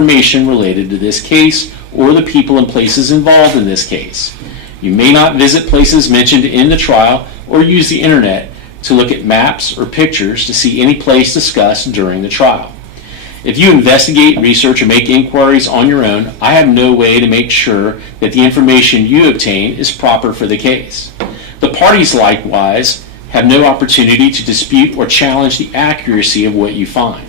information related to this case or the people and places involved in this case. You may not visit places mentioned in the trial or use the internet to look at maps or pictures to see any place discussed during the trial. If you investigate, research, or make inquiries on your own, I have no way to make sure that the information you obtain is proper for the case. The parties likewise have no opportunity to dispute or challenge the accuracy of what you find.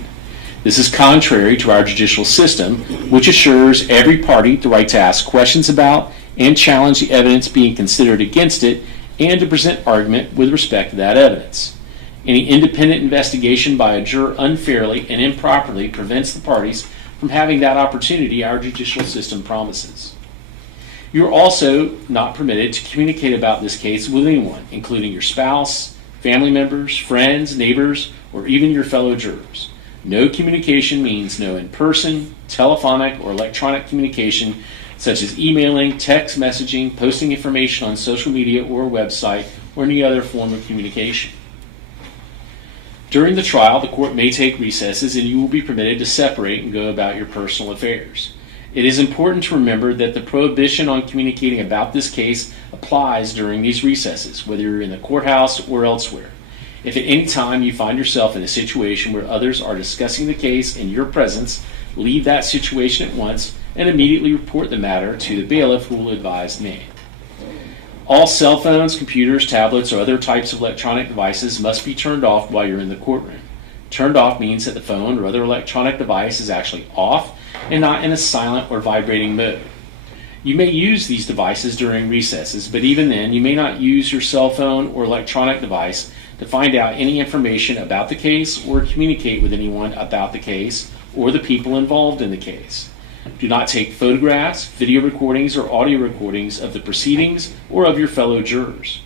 This is contrary to our judicial system, which assures every party the right to ask questions about and challenge the evidence being considered against it, and to present argument with respect to that evidence. Any independent investigation by a juror unfairly and improperly prevents the parties from having that opportunity our judicial system promises. You are also not permitted to communicate about this case with anyone, including your spouse, family members, friends, neighbors, or even your fellow jurors. No communication means no in-person, telephonic, or electronic communication, such as emailing, text messaging, posting information on social media or a website, or any other form of communication. During the trial, the court may take recesses and you will be permitted to separate and go about your personal affairs. It is important to remember that the prohibition on communicating about this case applies during these recesses, whether you're in the courthouse or elsewhere. If at any time you find yourself in a situation where others are discussing the case in your presence, leave that situation at once and immediately report the matter to the bailiff, who will advise me. All cell phones, computers, tablets, or other types of electronic devices must be turned off while you're in the courtroom. Turned off means that the phone or other electronic device is actually off and not in a silent or vibrating mode. You may use these devices during recesses, but even then, you may not use your cell phone or electronic device to find out any information about the case or communicate with anyone about the case or the people involved in the case. Do not take photographs, video recordings, or audio recordings of the proceedings or of your fellow jurors.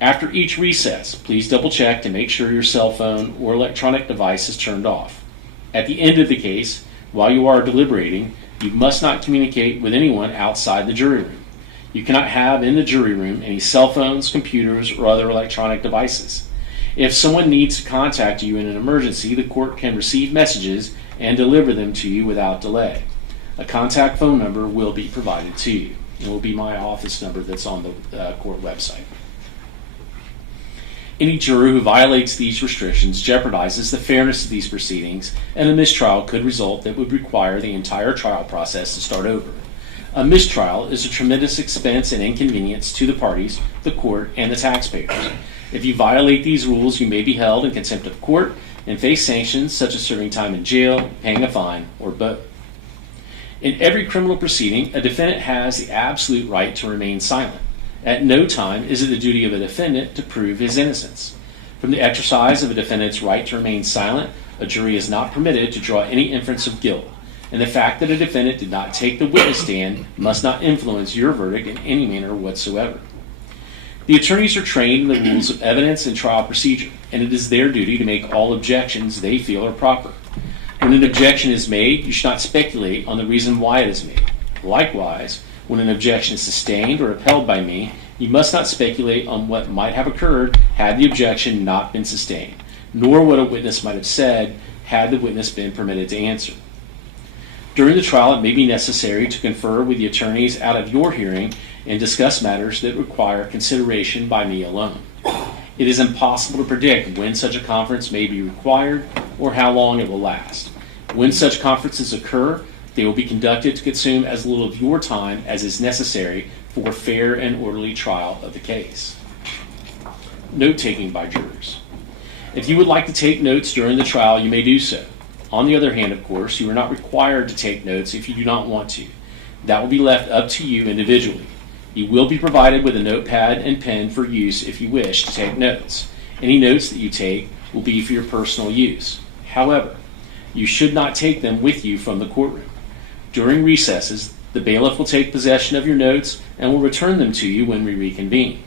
After each recess, please double check to make sure your cell phone or electronic device is turned off. At the end of the case, while you are deliberating, you must not communicate with anyone outside the jury room. You cannot have in the jury room any cell phones, computers, or other electronic devices. If someone needs to contact you in an emergency, the court can receive messages and deliver them to you without delay. A contact phone number will be provided to you. It will be my office number that's on the court website. Any juror who violates these restrictions jeopardizes the fairness of these proceedings, and a mistrial could result that would require the entire trial process to start over. A mistrial is a tremendous expense and inconvenience to the parties, the court, and the taxpayers. If you violate these rules, you may be held in contempt of court and face sanctions such as serving time in jail, paying a fine, or both. In every criminal proceeding, a defendant has the absolute right to remain silent. At no time is it the duty of a defendant to prove his innocence. From the exercise of a defendant's right to remain silent, a jury is not permitted to draw any inference of guilt, and the fact that a defendant did not take the witness stand must not influence your verdict in any manner whatsoever. The attorneys are trained in the rules of evidence and trial procedure, and it is their duty to make all objections they feel are proper. When an objection is made, you should not speculate on the reason why it is made. Likewise, when an objection is sustained or upheld by me, you must not speculate on what might have occurred had the objection not been sustained, nor what a witness might have said had the witness been permitted to answer. During the trial, it may be necessary to confer with the attorneys out of your hearing and discuss matters that require consideration by me alone. It is impossible to predict when such a conference may be required or how long it will last. When such conferences occur, they will be conducted to consume as little of your time as is necessary for a fair and orderly trial of the case. Note-taking by jurors. If you would like to take notes during the trial, you may do so. On the other hand, of course, you are not required to take notes if you do not want to. That will be left up to you individually. You will be provided with a notepad and pen for use if you wish to take notes. Any notes that you take will be for your personal use. However, you should not take them with you from the courtroom. During recesses, the bailiff will take possession of your notes and will return them to you when we reconvene.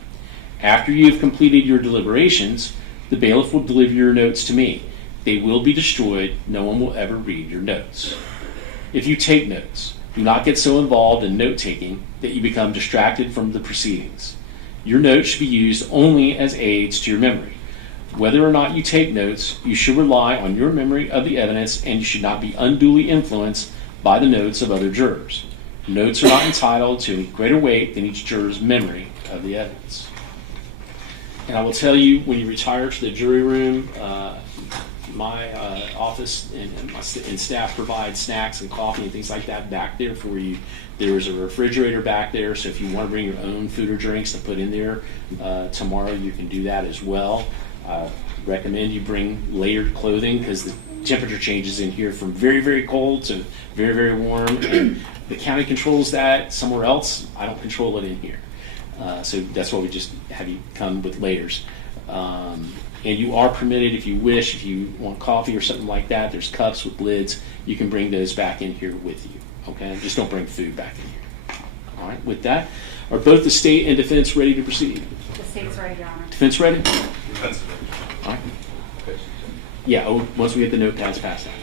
After you have completed your deliberations, the bailiff will deliver your notes to me. They will be destroyed. No one will ever read your notes. If you take notes, do not get so involved in note-taking that you become distracted from the proceedings. Your notes should be used only as aids to your memory. Whether or not you take notes, you should rely on your memory of the evidence, and you should not be unduly influenced by the notes of other jurors. Notes are not entitled to any greater weight than each juror's memory of the evidence. And I will tell you, when you retire to the jury room, my office and staff provide snacks and coffee and things like that back there for you. There is a refrigerator back there, so if you want to bring your own food or drinks to put in there tomorrow, you can do that as well. Recommend you bring layered clothing because the temperature changes in here from very, very cold to very, very warm. And the county controls that somewhere else. I don't control it in here. So that's why we just have you come with layers. And you are permitted, if you wish, if you want coffee or something like that, there's cups with lids. You can bring those back in here with you. Okay? Just don't bring food back in here. All right? With that, are both the state and defense ready to proceed? The state's ready, Your Honor. Defense ready? Defense. All right. Yeah, once we get the notepads passed out.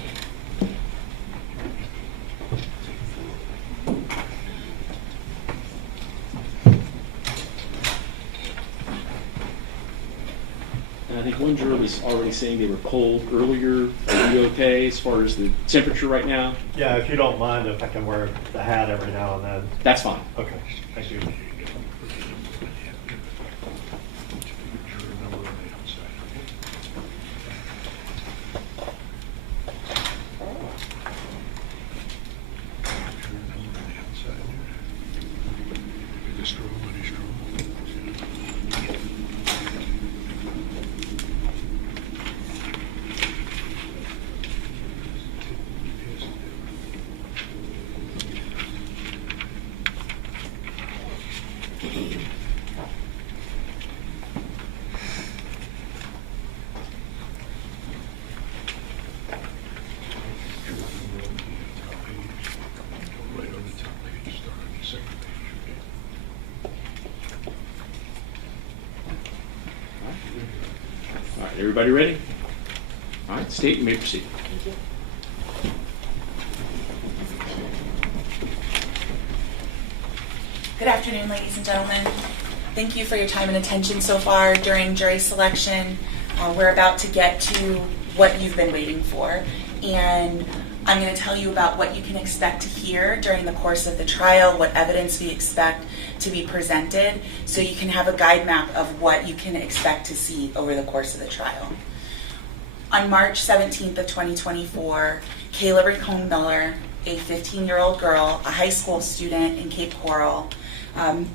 And I think one juror was already saying they were cold earlier. Are you okay as far as the temperature right now? Yeah, if you don't mind, if I can wear the hat every now and then. That's fine. Okay, thank you. All right, everybody ready? All right, state, you may proceed. Thank you. Good afternoon, ladies and gentlemen. Thank you for your time and attention so far during jury selection. We're about to get to what you've been waiting for, and I'm going to tell you about what you can expect to hear during the course of the trial, what evidence we expect to be presented, so you can have a guide map of what you can expect to see over the course of the trial. On March 17th of 2024, Kayla Rincon-Miller, a 15-year-old girl, a high school student in Cape Coral,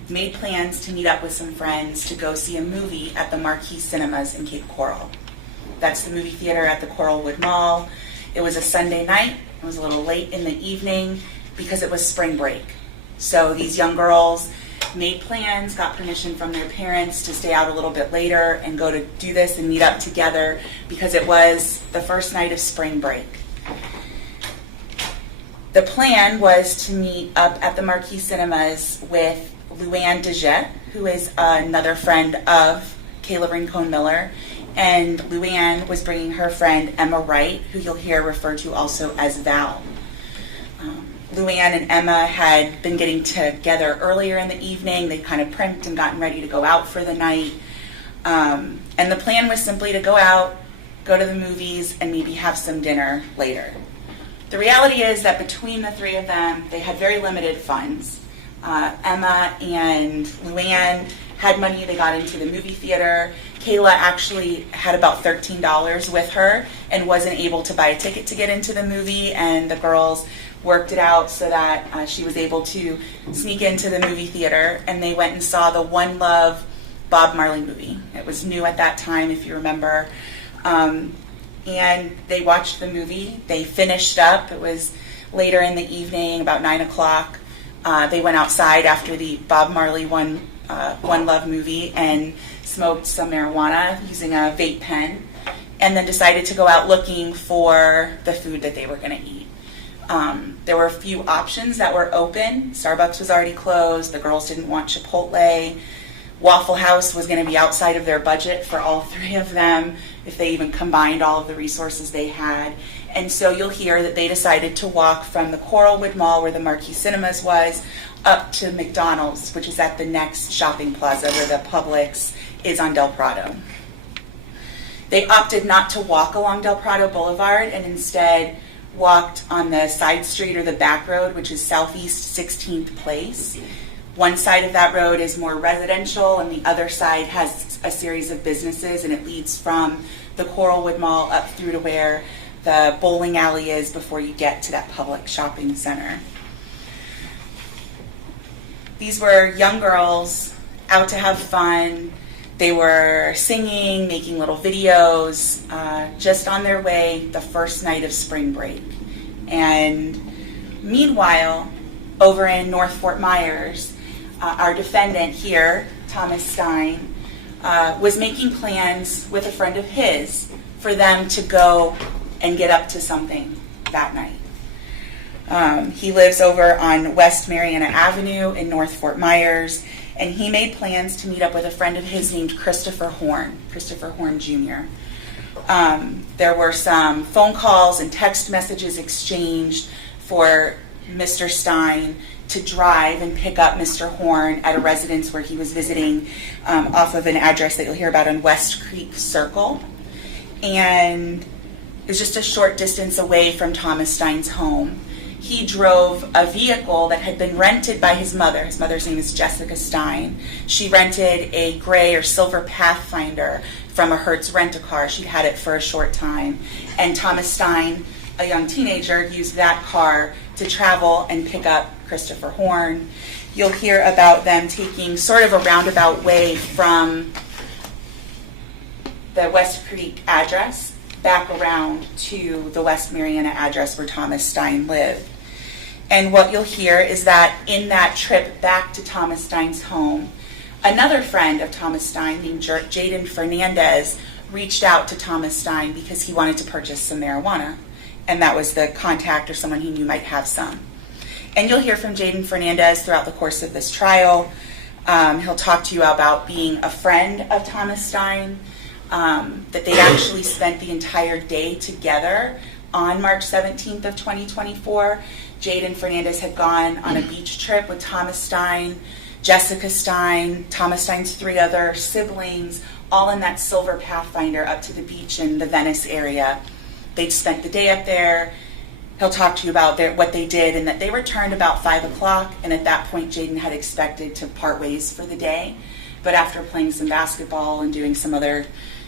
made plans to meet up with some friends to go see a movie at the Marquee Cinemas in Cape Coral. That's the movie theater at the Coralwood Mall. It was a Sunday night. It was a little late in the evening because it was spring break. So these young girls made plans, got permission from their parents to stay out a little bit later and go to do this and meet up together because it was the first night of spring break. The plan was to meet up at the Marquee Cinemas with Luann DeJet, who is another friend of Kayla Rincon-Miller, and Luann was bringing her friend Emma Wright, who you'll hear referred to also as Val. Luann and Emma had been getting together earlier in the evening. They kind of primped and gotten ready to go out for the night. And the plan was simply to go out, go to the movies, and maybe have some dinner later. The reality is that between the three of them, they had very limited funds. Emma and Luann had money. They got into the movie theater. Kayla actually had about $13 with her and wasn't able to buy a ticket to get into the movie, and the girls worked it out so that she was able to sneak into the movie theater, and they went and saw the One Love Bob Marley movie. It was new at that time, if you remember. And they watched the movie. They finished up. It was later in the evening, about 9 o'clock. They went outside after the Bob Marley One Love movie and smoked some marijuana using a vape pen, and then decided to go out looking for the food that they were going to eat. There were a few options that were open. Starbucks was already closed. The girls didn't want Chipotle. Waffle House was going to be outside of their budget for all three of them if they even combined all of the resources they had. And so you'll hear that they decided to walk from the Coralwood Mall, where the Marquee Cinemas was, up to McDonald's, which is at the next shopping plaza where the Publix is on Del Prado. They opted not to walk along Del Prado Boulevard and instead walked on the side street or the back road, which is Southeast 16th Place. One side of that road is more residential, and the other side has a series of businesses, and it leads from the Coralwood Mall up through to where the bowling alley is before you get to that public shopping center. These were young girls out to have fun. They were singing, making little videos, just on their way the first night of spring break. And meanwhile, over in North Fort Myers, our defendant here, Thomas Stein, was making plans with a friend of his for them to go and get up to something that night. He lives over on West Mariana Avenue in North Fort Myers, and he made plans to meet up with a friend of his named Christopher Horne Jr. There were some phone calls and text messages exchanged for Mr. Stein to drive and pick up Mr. Horne at a residence where he was visiting off of an address that you'll hear about on West Creek Circle. And it was just a short distance away from Thomas Stein's home. He drove a vehicle that had been rented by his mother. His mother's name is Jessica Stein. She rented a gray or silver Pathfinder from a Hertz rent-a-car. She'd had it for a short time. And Thomas Stein, a young teenager, used that car to travel and pick up Christopher Horne. You'll hear about them taking sort of a roundabout way from the West Creek address back around to the West Mariana address where Thomas Stein lived. And what you'll hear is that in that trip back to Thomas Stein's home, another friend of Thomas Stein named Jaden Fernandez reached out to Thomas Stein because he wanted to purchase some marijuana. And that was the contact or someone he knew might have some. And you'll hear from Jaden Fernandez throughout the course of this trial. He'll talk to you about being a friend of Thomas Stein, that they actually spent the entire day together on March 17th of 2024. Jaden Fernandez had gone on a beach trip with Thomas Stein, Jessica Stein, Thomas Stein's 3 other siblings, all in that silver Pathfinder up to the beach in the Venice area. They'd spent the day up there. He'll talk to you about what they did and that they returned about 5 o'clock, and at that point Jaden had expected to part ways for the day. But after playing some basketball and doing some other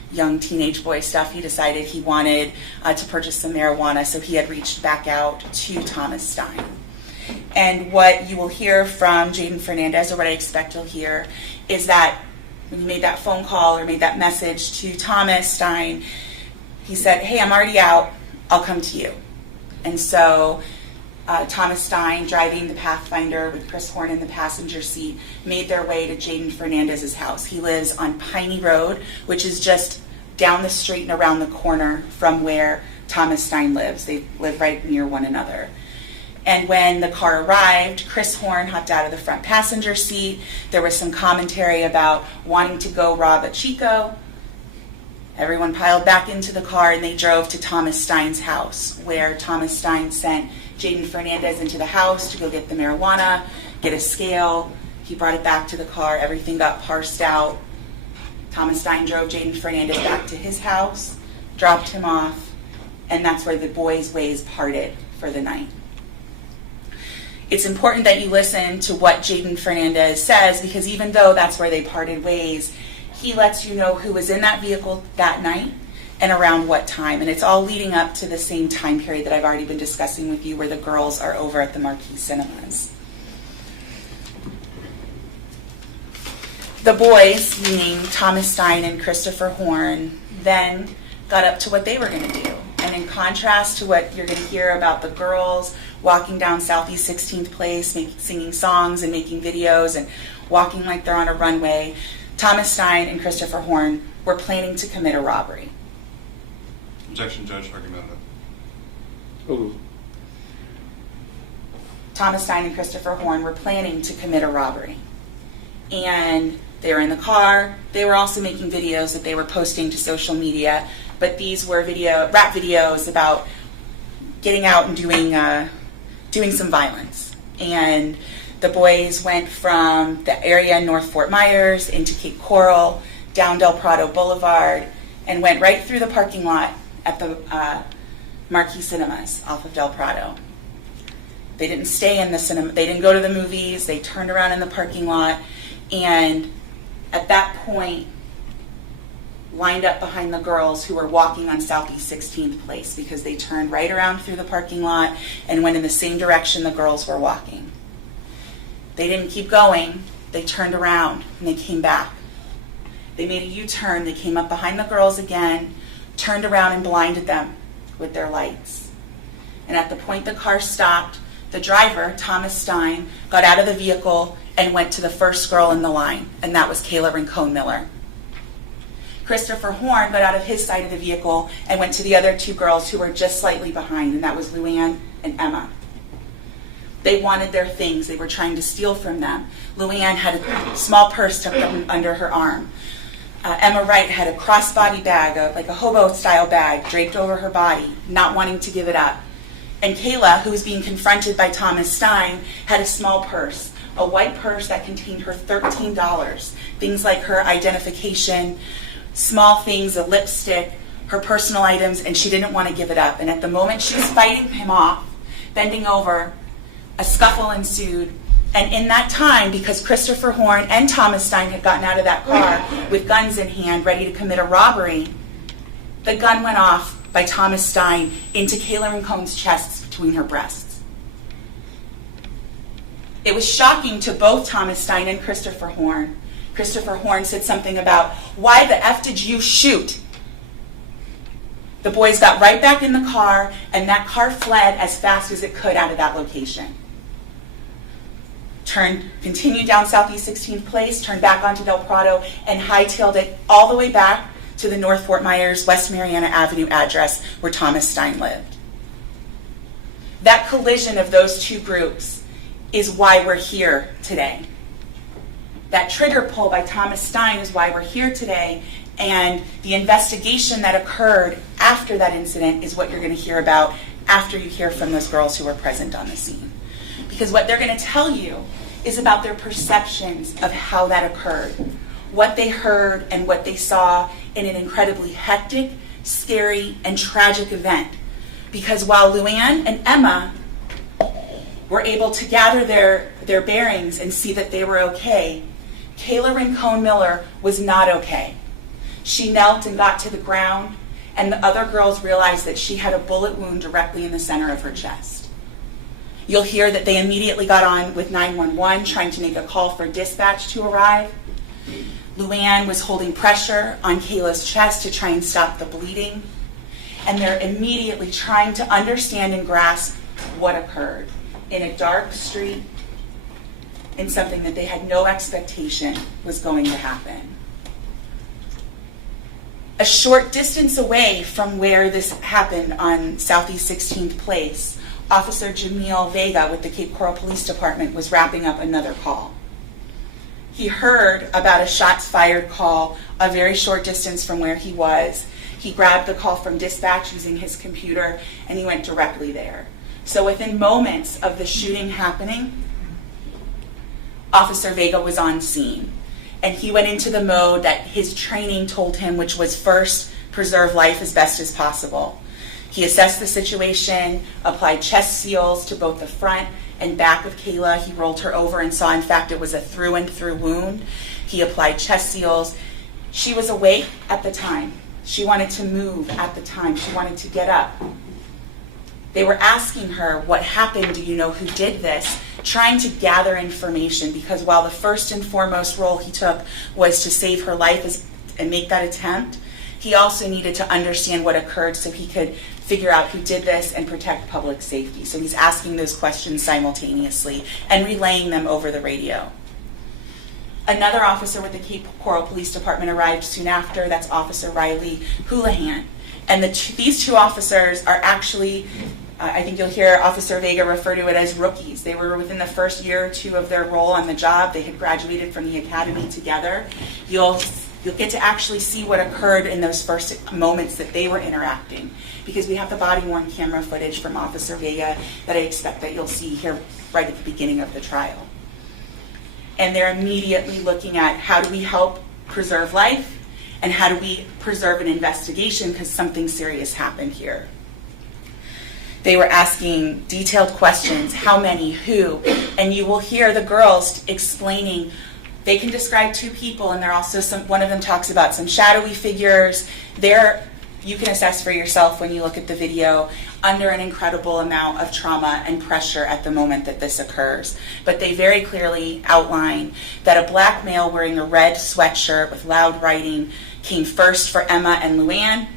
young teenage boy stuff, he decided he wanted to purchase some marijuana, so he had reached back out to Thomas Stein. And what you will hear from Jaden Fernandez, or what I expect you'll hear, is that when he made that phone call or made that message to Thomas Stein, he said, "Hey, I'm already out, I'll come to you." And so Thomas Stein, driving the Pathfinder with Chris Horne in the passenger seat, made their way to Jaden Fernandez's house. He lives on Piney Road, which is just down the street and around the corner from where Thomas Stein lives. They live right near one another. And when the car arrived, Chris Horne hopped out of the front passenger seat. There was some commentary about wanting to go rob a Chico. Everyone piled back into the car, and they drove to Thomas Stein's house, where Thomas Stein sent Jaden Fernandez into the house to go get the marijuana, get a scale. He brought it back to the car. Everything got parsed out. Thomas Stein drove Jaden Fernandez back to his house, dropped him off, and that's where the boys' ways parted for the night. It's important that you listen to what Jaden Fernandez says, because even though that's where they parted ways, he lets you know who was in that vehicle that night and around what time. And it's all leading up to the same time period that I've already been discussing with you, where the girls are over at the Marquee Cinemas. The boys, meaning Thomas Stein and Christopher Horne, then got up to what they were going to do. And in contrast to what you're going to hear about the girls walking down Southeast 16th Place, singing songs and making videos and walking like they're on a runway, Thomas Stein and Christopher Horne were planning to commit a robbery. Objection, Judge. Argumentative. Ooh. Thomas Stein and Christopher Horne were planning to commit a robbery. And they were in the car. They were also making videos that they were posting to social media, but these were rap videos about getting out and doing some violence. And the boys went from the area in North Fort Myers into Cape Coral, down Del Prado Boulevard, and went right through the parking lot at the Marquee Cinemas off of Del Prado. They didn't stay in the cinema. They didn't go to the movies. They turned around in the parking lot, and at that point, lined up behind the girls who were walking on Southeast 16th Place, because they turned right around through the parking lot and went in the same direction the girls were walking. They didn't keep going. They turned around and they came back. They made a U-turn. They came up behind the girls again, turned around and blinded them with their lights. And at the point the car stopped, the driver, Thomas Stein, got out of the vehicle and went to the first girl in the line, and that was Kayla Rincon-Miller. Christopher Horne got out of his side of the vehicle and went to the other two girls who were just slightly behind, and that was Luann and Emma. They wanted their things. They were trying to steal from them. Luann had a small purse tucked up under her arm. Emma Wright had a crossbody bag, like a hobo-style bag, draped over her body, not wanting to give it up. And Kayla, who was being confronted by Thomas Stein, had a small purse, a white purse that contained her $13, things like her identification, small things, a lipstick, her personal items, and she didn't want to give it up. And at the moment she was fighting him off, bending over, a scuffle ensued. And in that time, because Christopher Horne and Thomas Stein had gotten out of that car with guns in hand, ready to commit a robbery, the gun went off by Thomas Stein into Kayla Rincon's chest between her breasts. It was shocking to both Thomas Stein and Christopher Horne. Christopher Horne said something about, "Why the F did you shoot?" The boys got right back in the car, and that car fled as fast as it could out of that location. Continued down Southeast 16th Place, turned back onto Del Prado, and hightailed it all the way back to the North Fort Myers, West Mariana Avenue address where Thomas Stein lived. That collision of those two groups is why we're here today. That trigger pull by Thomas Stein is why we're here today, and the investigation that occurred after that incident is what you're going to hear about after you hear from those girls who were present on the scene. Because what they're going to tell you is about their perceptions of how that occurred, what they heard and what they saw in an incredibly hectic, scary, and tragic event. Because while Luann and Emma were able to gather their bearings and see that they were okay, Kayla Rincon-Miller was not okay. She knelt and got to the ground, and the other girls realized that she had a bullet wound directly in the center of her chest. You'll hear that they immediately got on with 911, trying to make a call for dispatch to arrive. Luann was holding pressure on Kayla's chest to try and stop the bleeding. And they're immediately trying to understand and grasp what occurred in a dark street, in something that they had no expectation was going to happen. A short distance away from where this happened on Southeast 16th Place, Officer Jamil Vega with the Cape Coral Police Department was wrapping up another call. He heard about a shots fired call a very short distance from where he was. He grabbed the call from dispatch using his computer, and he went directly there. So within moments of the shooting happening, Officer Vega was on scene. And he went into the mode that his training told him, which was first, preserve life as best as possible. He assessed the situation, applied chest seals to both the front and back of Kayla. He rolled her over and saw, in fact, it was a through and through wound. He applied chest seals. She was awake at the time. She wanted to move at the time. She wanted to get up. They were asking her, what happened? Do you know who did this? Trying to gather information, because while the first and foremost role he took was to save her life and make that attempt, he also needed to understand what occurred so he could figure out who did this and protect public safety. So he's asking those questions simultaneously and relaying them over the radio. Another officer with the Cape Coral Police Department arrived soon after. That's Officer Riley Houlihan. And these two officers are actually, I think you'll hear Officer Vega refer to it as rookies. They were within the first year or two of their role on the job. They had graduated from the academy together. You'll get to actually see what occurred in those first moments that they were interacting, because we have the body-worn camera footage from Officer Vega that I expect that you'll see here right at the beginning of the trial. And they're immediately looking at, how do we help preserve life, and how do we preserve an investigation, because something serious happened here. They were asking detailed questions, how many, who, and you will hear the girls explaining. They can describe two people, and they're also one of them talks about some shadowy figures. You can assess for yourself when you look at the video, under an incredible amount of trauma and pressure at the moment that this occurs. But they very clearly outline that a black male wearing a red sweatshirt with loud writing came first for Emma and Luann,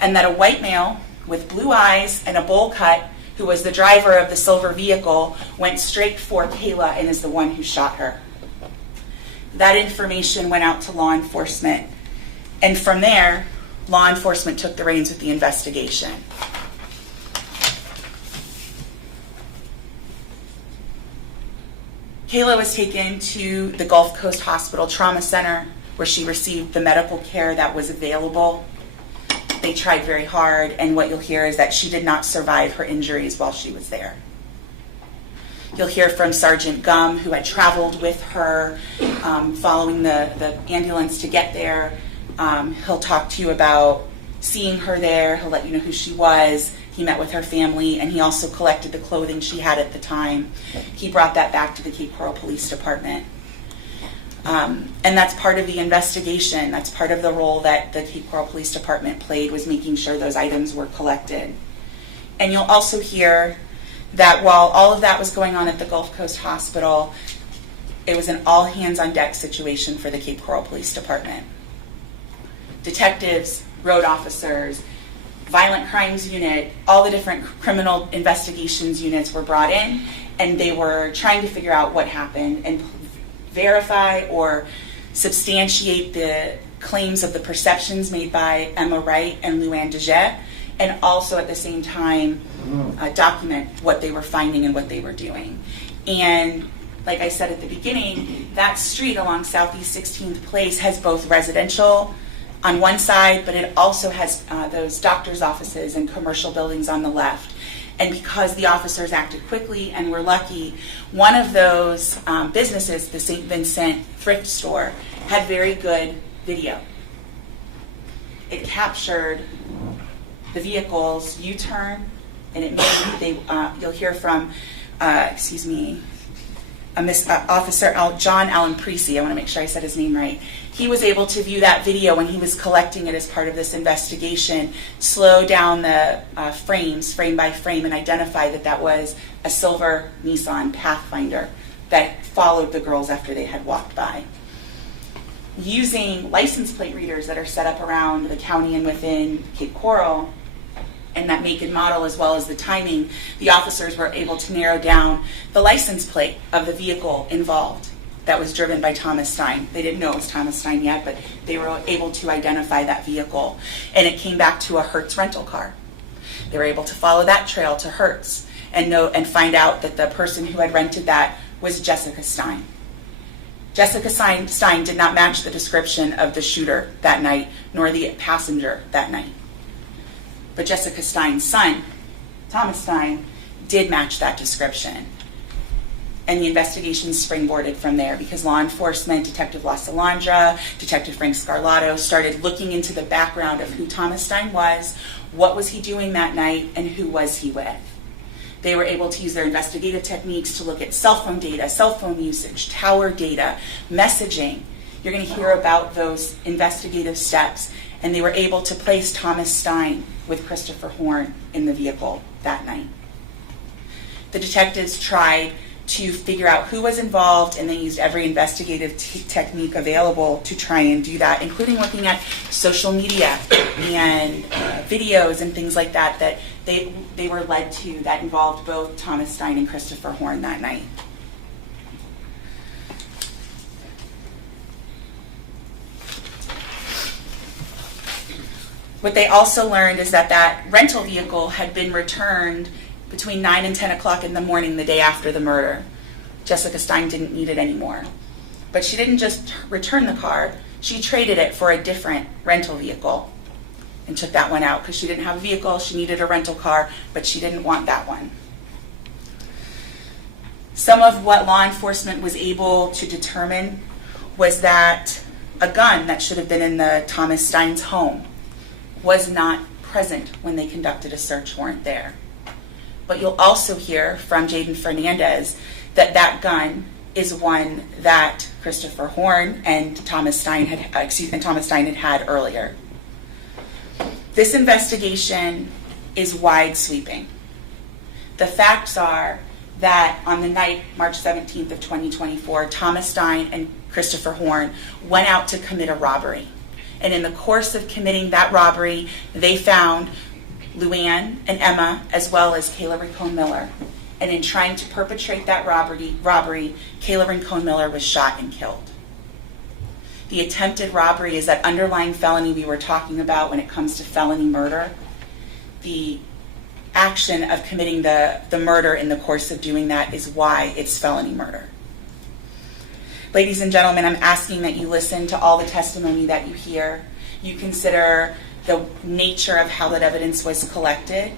and that a white male with blue eyes and a bowl cut, who was the driver of the silver vehicle, went straight for Kayla and is the one who shot her. That information went out to law enforcement, and from there, law enforcement took the reins with the investigation. Kayla was taken to the Gulf Coast Hospital Trauma Center, where she received the medical care that was available. They tried very hard, and what you'll hear is that she did not survive her injuries while she was there. You'll hear from Sergeant Gum, who had traveled with her following the ambulance to get there. He'll talk to you about seeing her there. He'll let you know who she was. He met with her family, and he also collected the clothing she had at the time. He brought that back to the Cape Coral Police Department. And that's part of the investigation. That's part of the role that the Cape Coral Police Department played, was making sure those items were collected. And you'll also hear that while all of that was going on at the Gulf Coast Hospital, it was an all-hands-on-deck situation for the Cape Coral Police Department. Detectives, road officers, violent crimes unit, all the different criminal investigations units were brought in, and they were trying to figure out what happened and verify or substantiate the claims of the perceptions made by Emma Wright and Luann Dejet, and also at the same time document what they were finding and what they were doing. And like I said at the beginning, that street along Southeast 16th Place has both residential on one side, but it also has those doctor's offices and commercial buildings on the left. And because the officers acted quickly and were lucky, one of those businesses, the St. Vincent thrift store, had very good video. It captured the vehicle's U-turn, and it made, you'll hear from, Officer John Allen Precy. I want to make sure I said his name right. He was able to view that video when he was collecting it as part of this investigation, slow down the frames, frame by frame, and identify that that was a silver Nissan Pathfinder that followed the girls after they had walked by. Using license plate readers that are set up around the county and within Cape Coral, and that make and model as well as the timing, the officers were able to narrow down the license plate of the vehicle involved that was driven by Thomas Stein. They didn't know it was Thomas Stein yet, but they were able to identify that vehicle. And it came back to a Hertz rental car. They were able to follow that trail to Hertz and find out that the person who had rented that was Jessica Stein. Jessica Stein did not match the description of the shooter that night, nor the passenger that night. But Jessica Stein's son, Thomas Stein, did match that description. And the investigation springboarded from there because law enforcement, Detective La Salandra, Detective Frank Scarlato, started looking into the background of who Thomas Stein was, what was he doing that night, and who was he with. They were able to use their investigative techniques to look at cell phone data, cell phone usage, tower data, messaging. You're going to hear about those investigative steps. And they were able to place Thomas Stein with Christopher Horne in the vehicle that night. The detectives tried to figure out who was involved, and they used every investigative technique available to try and do that, including looking at social media and videos and things like that that they were led to that involved both Thomas Stein and Christopher Horne that night. What they also learned is that that rental vehicle had been returned between 9 and 10 o'clock in the morning the day after the murder. Jessica Stein didn't need it anymore. But she didn't just return the car, she traded it for a different rental vehicle and took that one out because she didn't have a vehicle, she needed a rental car, but she didn't want that one. Some of what law enforcement was able to determine was that a gun that should have been in the Thomas Stein's home was not present when they conducted a search warrant there. But you'll also hear from Jaden Fernandez that that gun is one that Christopher Horne and Thomas Stein had earlier. This investigation is wide sweeping. The facts are that on the night, March 17th of 2024, Thomas Stein and Christopher Horne went out to commit a robbery. And in the course of committing that robbery, they found Luann and Emma, as well as Kayla Rincon-Miller. And in trying to perpetrate that robbery, Kayla Rincon-Miller was shot and killed. The attempted robbery is that underlying felony we were talking about when it comes to felony murder. The action of committing the murder in the course of doing that is why it's felony murder. Ladies and gentlemen, I'm asking that you listen to all the testimony that you hear. You consider the nature of how that evidence was collected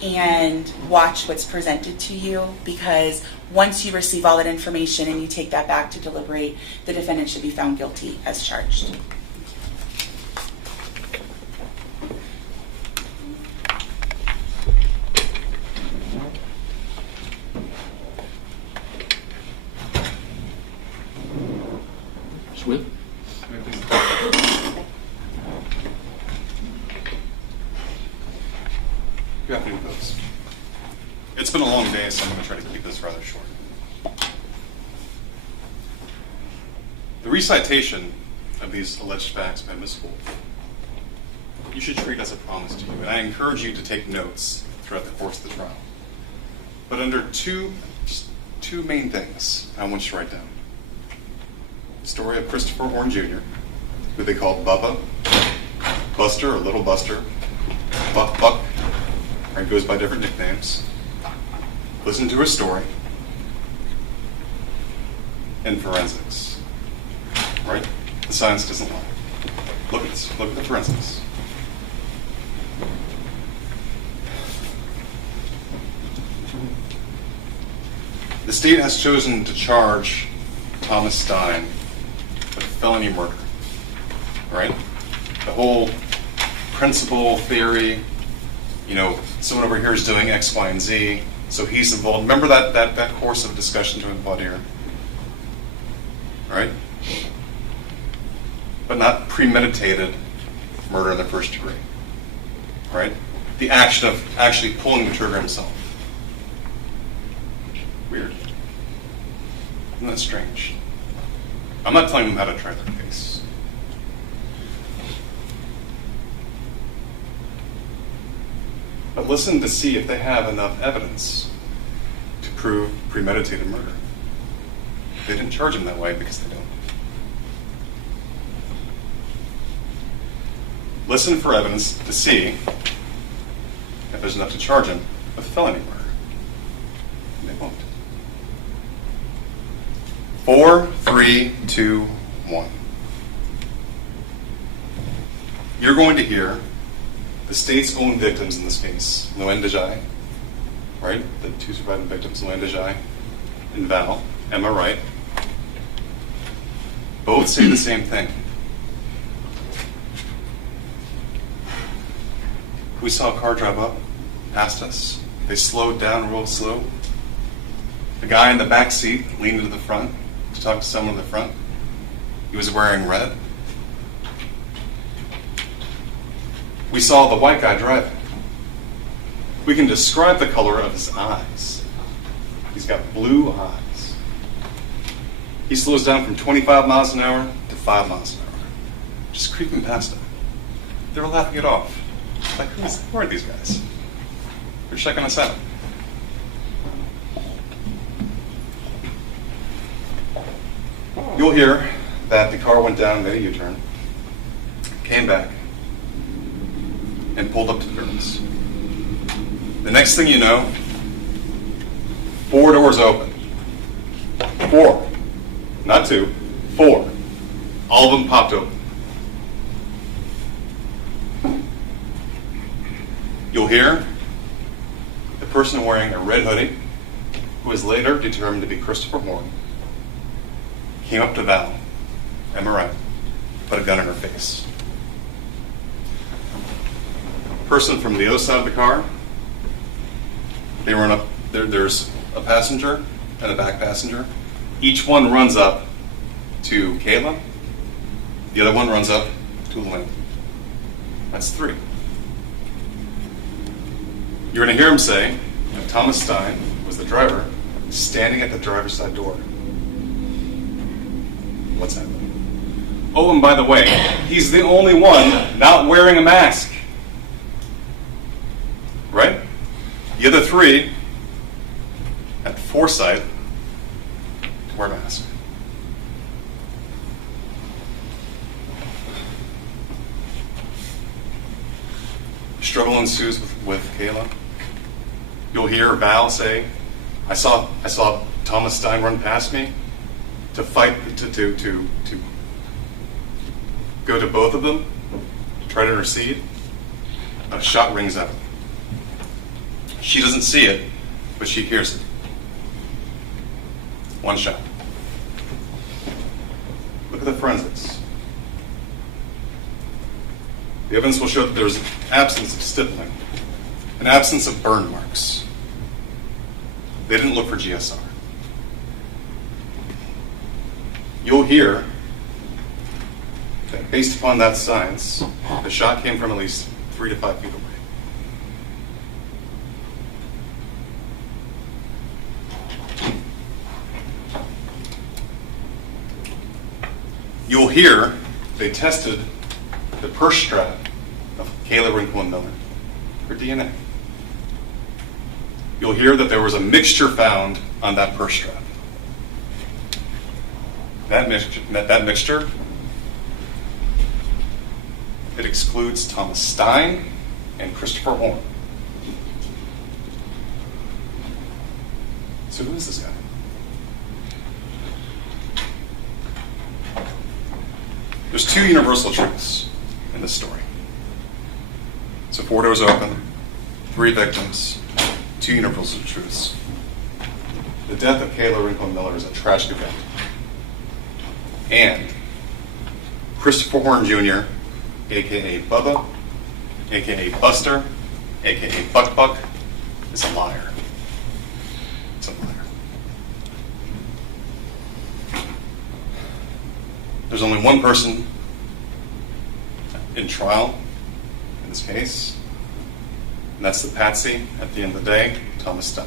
and watch what's presented to you, because once you receive all that information and you take that back to deliberate, the defendant should be found guilty as charged. Whip. Good afternoon, folks. It's been a long day, so I'm going to try to keep this rather short. The recitation of these alleged facts by Ms. Gould, you should treat as a promise to you, and I encourage you to take notes throughout the course of the trial. But under two main things I want you to write down. The story of Christopher Horne Jr., who they called Bubba, Buster, or Little Buster, Buck, or he goes by different nicknames. Listen to his story. And forensics. Right? The science doesn't lie. Look at this. Look at the forensics. The state has chosen to charge Thomas Stein with felony murder. Right? The whole principle, theory, someone over here is doing X, Y, and Z, so he's involved. Remember that course of discussion to involve here? Right? But not premeditated murder in the first degree. Right? The action of actually pulling the trigger himself. Weird. Isn't that strange? I'm not telling them how to try their case. But listen to see if they have enough evidence to prove premeditated murder. They didn't charge him that way because they don't. Listen for evidence to see if there's enough to charge him with felony murder. And they won't. 4, 3, 2, 1. You're going to hear the state's own victims in this case, Luann Desjai, right? The two surviving victims, Luann Desjai and Val, Emma Wright, both say the same thing. We saw a car drive up past us. They slowed down real slow. The guy in the back seat leaned into the front to talk to someone in the front. He was wearing red. We saw the white guy driving. We can describe the color of his eyes. He's got blue eyes. He slows down from 25 miles an hour to 5 miles an hour, just creeping past him. They were laughing it off. Like, who are these guys? They're checking us out. You'll hear that the car went down, made a U-turn, came back, and pulled up to the girls. The next thing you know, 4 doors open. 4. Not 2. 4. All of them popped open. You'll hear the person wearing a red hoodie, who was later determined to be Christopher Horne, came up to Val, Emma Wright, put a gun in her face. Person from the other side of the car, They run up. There's a passenger and a back passenger. Each one runs up to Kayla. The other one runs up to Luann. That's 3. You're going to hear him say that Thomas Stein was the driver standing at the driver's side door. What's happening? Oh, and by the way, he's the only one not wearing a mask. Right? The other 3 had the foresight to wear a mask. Struggle ensues with Kayla. You'll hear Val say, I saw Thomas Stein run past me to fight, to go to both of them, to try to intercede. A shot rings out. She doesn't see it, but she hears it. 1 shot. Look at the forensics. The evidence will show that there's an absence of stippling, an absence of burn marks. They didn't look for GSR. You'll hear that based upon that science, the shot came from at least 3 to 5 feet away. You'll hear they tested the purse strap of Kayla Rincon-Miller for DNA. You'll hear that there was a mixture found on that purse strap. That mixture, it excludes Thomas Stein and Christopher Horne. So who is this guy? There's 2 universal truths in this story. So 4 doors open, 3 victims, 2 universal truths. The death of Kayla Rincon-Miller is a tragic event. And Christopher Horne Jr., a.k.a. Bubba, a.k.a. Buster, a.k.a. Buck Buck, is a liar. It's a liar. There's only one person in trial in this case, and that's the patsy at the end of the day, Thomas Stein.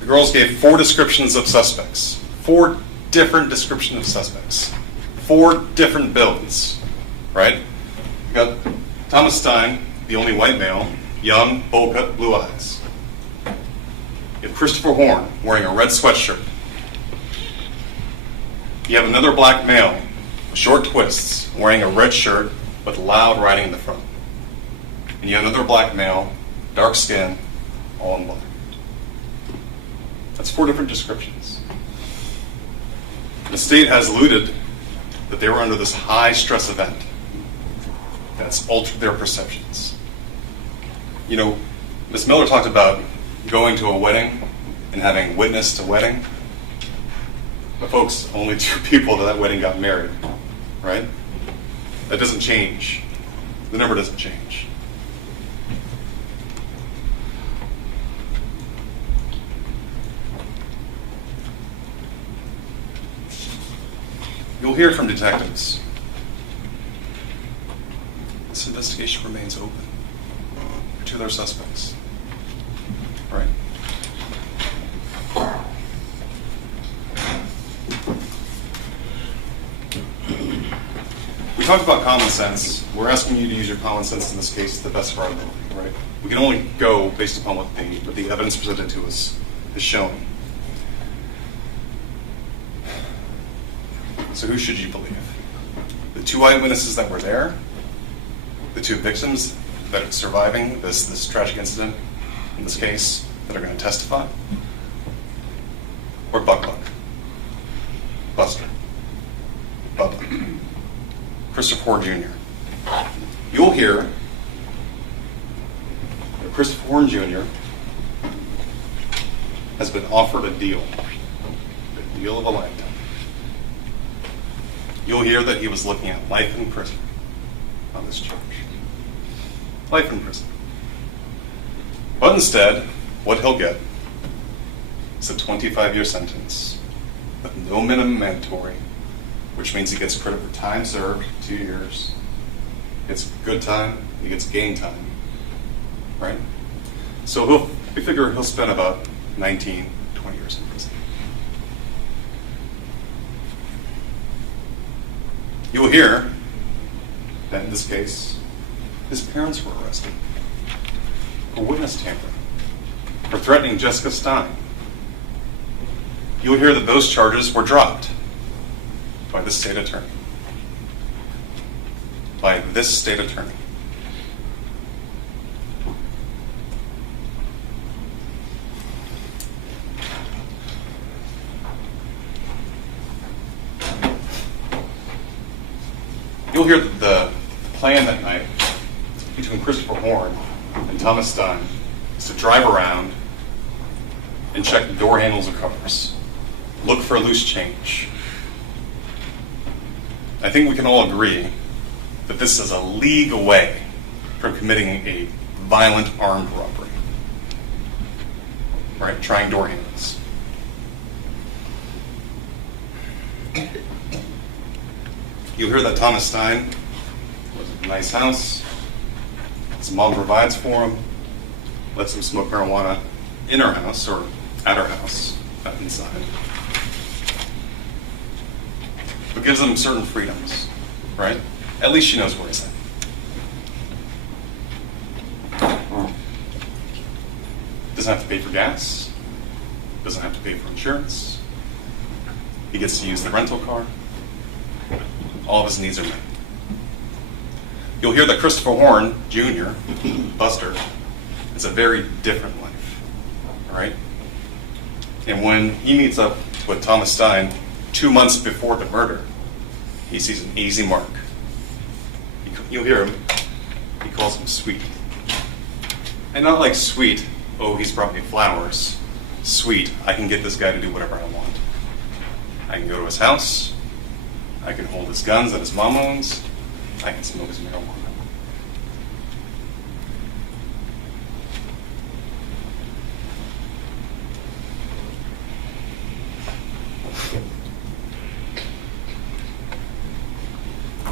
The girls gave 4 descriptions of suspects, 4 different descriptions of suspects, 4 different builds, right? You got Thomas Stein, the only white male, young, bowl-cut, blue eyes. You have Christopher Horne wearing a red sweatshirt. You have another black male, short twists, wearing a red shirt with loud writing in the front. And you have another black male, dark skin, all in black. That's 4 different descriptions. The state has alluded that they were under this high stress event that's altered their perceptions. You know, Ms. Miller talked about going to a wedding and having witnessed a wedding. But folks, only 2 people to that wedding got married, right? That doesn't change. The number doesn't change. You'll hear from detectives. This investigation remains open to their suspects, right? We talked about common sense. We're asking you to use your common sense in this case to the best of our ability, right? We can only go based upon what the evidence presented to us is showing. So who should you believe? The 2 eyewitnesses that were there? The 2 victims that are surviving this tragic incident in this case that are going to testify? Or Buck Buck? Buster? Bubba? Christopher Horne Jr. You'll hear that Christopher Horne Jr. has been offered a deal of a lifetime. You'll hear that he was looking at life in prison on this charge. Life in prison. But instead, what he'll get is a 25-year sentence with no minimum mandatory, which means he gets credit for time served, 2 years. He gets good time, he gets gain time, right? So we figure he'll spend about 19, 20 years in prison. You'll hear that in this case, his parents were arrested for witness tampering, for threatening Jessica Stein. You'll hear that those charges were dropped by the state attorney. By this state attorney. You'll hear that the plan that night between Christopher Horne and Thomas Stein is to drive around and check the door handles of cars, look for loose change. I think we can all agree that this is a league away from committing a violent armed robbery. Right? Trying door handles. You'll hear that Thomas Stein lives in a nice house. His mom provides for him, lets him smoke marijuana in her house or at her house, not inside. But gives him certain freedoms, right? At least she knows where he's at. Doesn't have to pay for gas. Doesn't have to pay for insurance. He gets to use the rental car. All of his needs are met. You'll hear that Christopher Horne Jr., Buster, is a very different life. All right? And when he meets up with Thomas Stein 2 months before the murder, he sees an easy mark. You'll hear him. He calls him sweet. And not like sweet, oh, he's brought me flowers. Sweet, I can get this guy to do whatever I want. I can go to his house. I can hold his guns that his mom owns. I can smoke his marijuana.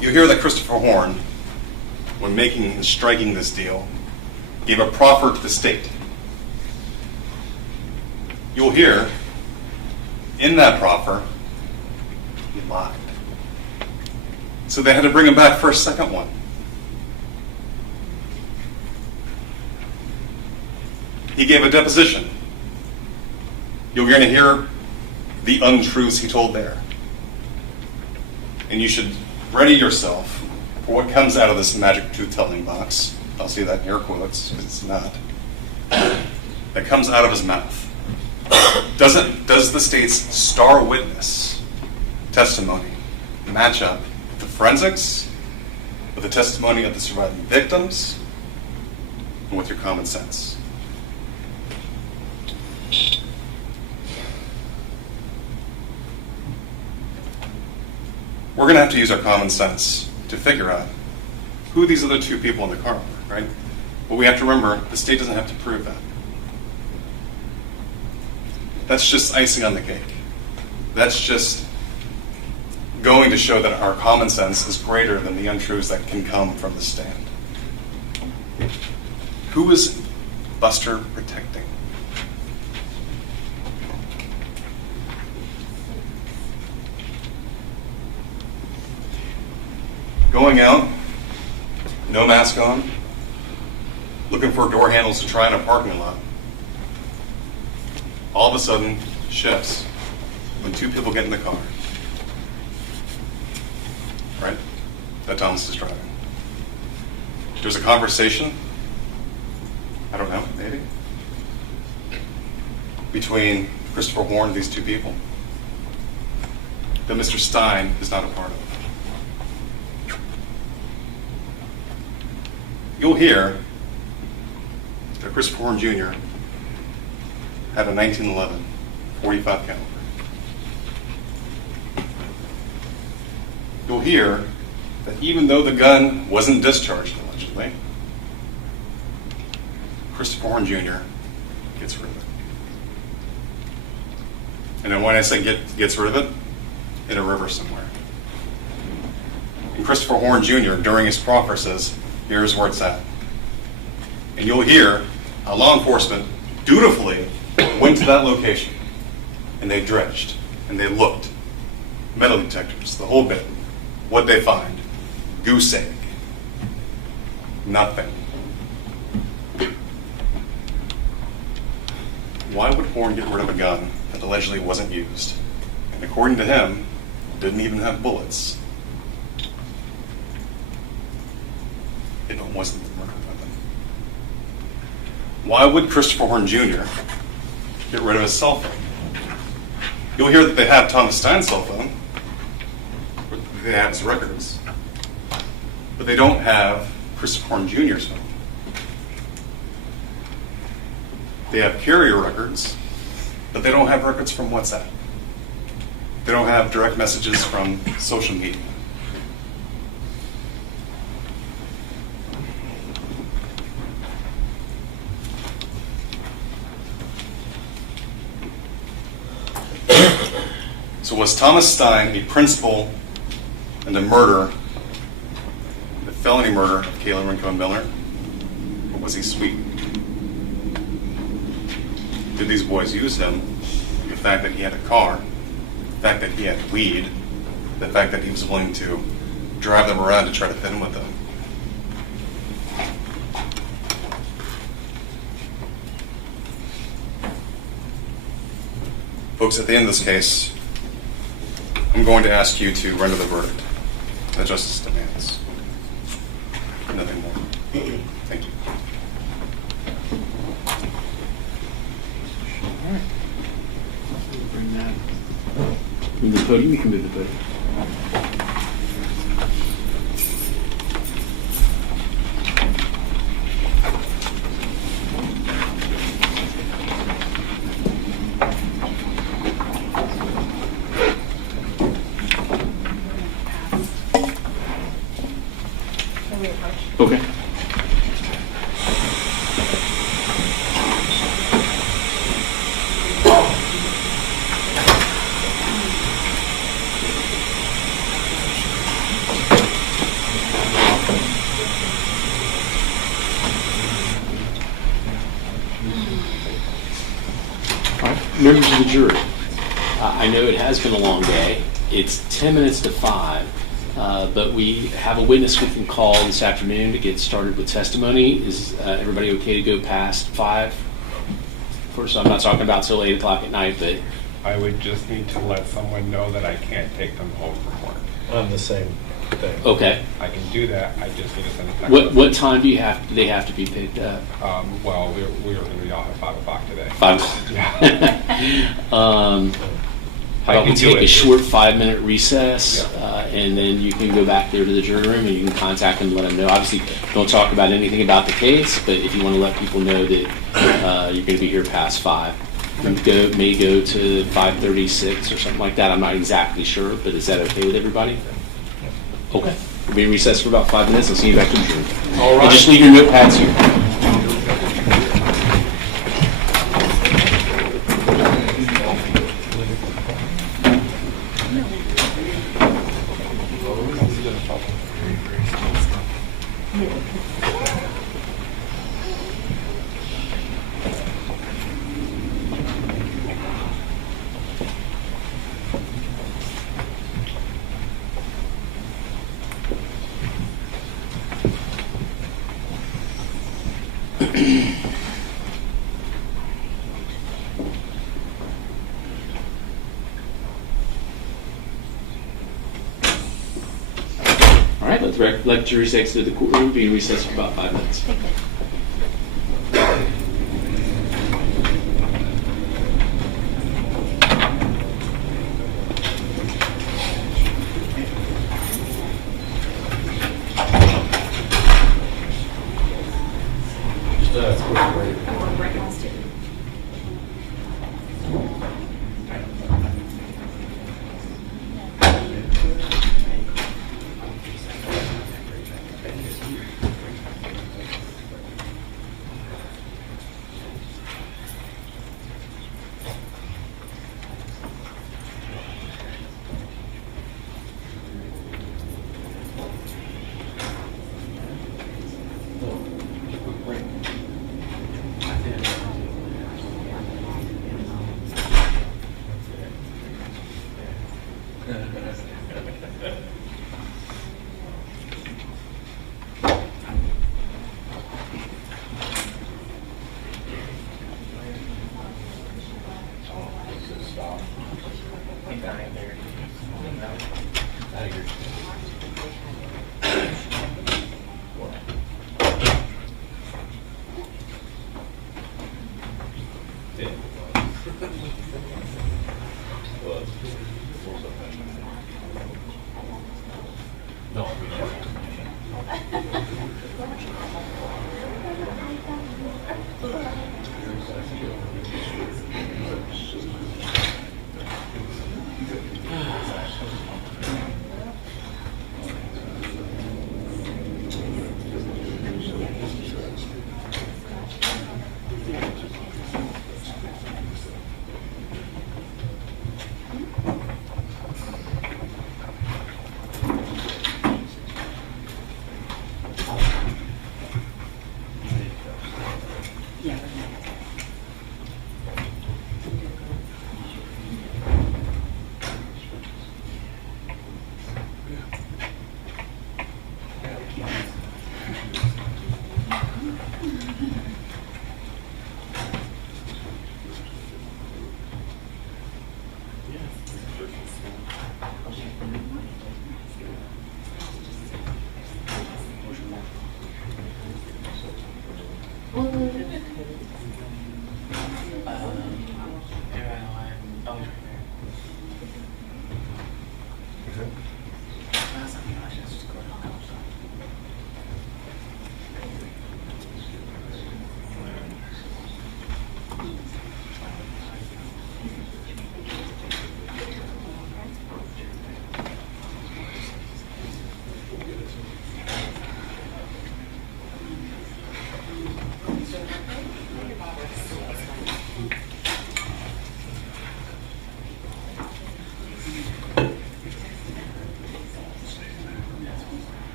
You hear that Christopher Horne, when making and striking this deal, gave a proffer to the state. You'll hear, in that proffer, he lied. So they had to bring him back for a second one. He gave a deposition. You're going to hear the untruths he told there. And you should ready yourself for what comes out of this magic truth-telling box. I'll say that in air quotes, because it's not. That comes out of his mouth. Does the state's star witness testimony match up with the forensics, with the testimony of the surviving victims, and with your common sense? We're going to have to use our common sense to figure out who these other two people in the car were, right? But we have to remember, the state doesn't have to prove that. That's just icing on the cake. That's just going to show that our common sense is greater than the untruths that can come from the stand. Who is Buster protecting? Going out, no mask on, looking for door handles to try in a parking lot. All of a sudden, shifts when two people get in the car. Right? That Thomas is driving. There's a conversation, I don't know, maybe, between Christopher Horne and these two people that Mr. Stein is not a part of. You'll hear that Christopher Horne Jr. had a 1911 .45 caliber. You'll hear that even though the gun wasn't discharged, allegedly, Christopher Horne Jr. gets rid of it. And then when I say gets rid of it, in a river somewhere. And Christopher Horne Jr., during his proffer, says, here's where it's at. And you'll hear how law enforcement dutifully went to that location, and they dredged, and they looked. Metal detectors, the whole bit. What'd they find? Goose egg. Nothing. Why would Horne get rid of a gun that allegedly wasn't used, and according to him, didn't even have bullets, if it wasn't the murder weapon? Why would Christopher Horne Jr. get rid of his cell phone? You'll hear that they have Thomas Stein's cell phone, they have his records, but they don't have Christopher Horne Jr.'s phone. They have carrier records, but they don't have records from WhatsApp. They don't have direct messages from social media. So was Thomas Stein a principal in the murder, the felony murder of Kayla Rincon-Miller? Or was he sweet? Did these boys use him? The fact that he had a car, the fact that he had weed, the fact that he was willing to drive them around to try to fit in with them. Folks, at the end of this case, I'm going to ask you to render the verdict that justice demands. Nothing more. Thank you. All right. Bring that. Move the podium. You can move the podium. Okay. All right, members of the jury, I know it has been a long day. It's 10 minutes to 5. But we have a witness we can call this afternoon to get started with testimony. Is everybody okay to go past 5? Of course, I'm not talking about till 8 o'clock at night, but... I would just need to let someone know that I can't take them home from work. I'm the same thing. Okay. I can do that, I just need to send a text. What time do they have to be picked up? Well, we were going to be off at 5 o'clock today. 5? Yeah. How about we can do take it. a short 5-minute recess, Yeah. and then you can go back there to the jury room and you can contact them and let them know. Obviously, don't talk about anything about the case, but if you want to let people know that you're going to be here past 5. May go to 5:36 or something like that. I'm not exactly sure, but is that okay with everybody? Okay. We'll be in recess for about 5 minutes. I'll see you back to the jury. All right. And just leave your notepads here. All right, let jury exit the courtroom, be in recess for about 5 minutes.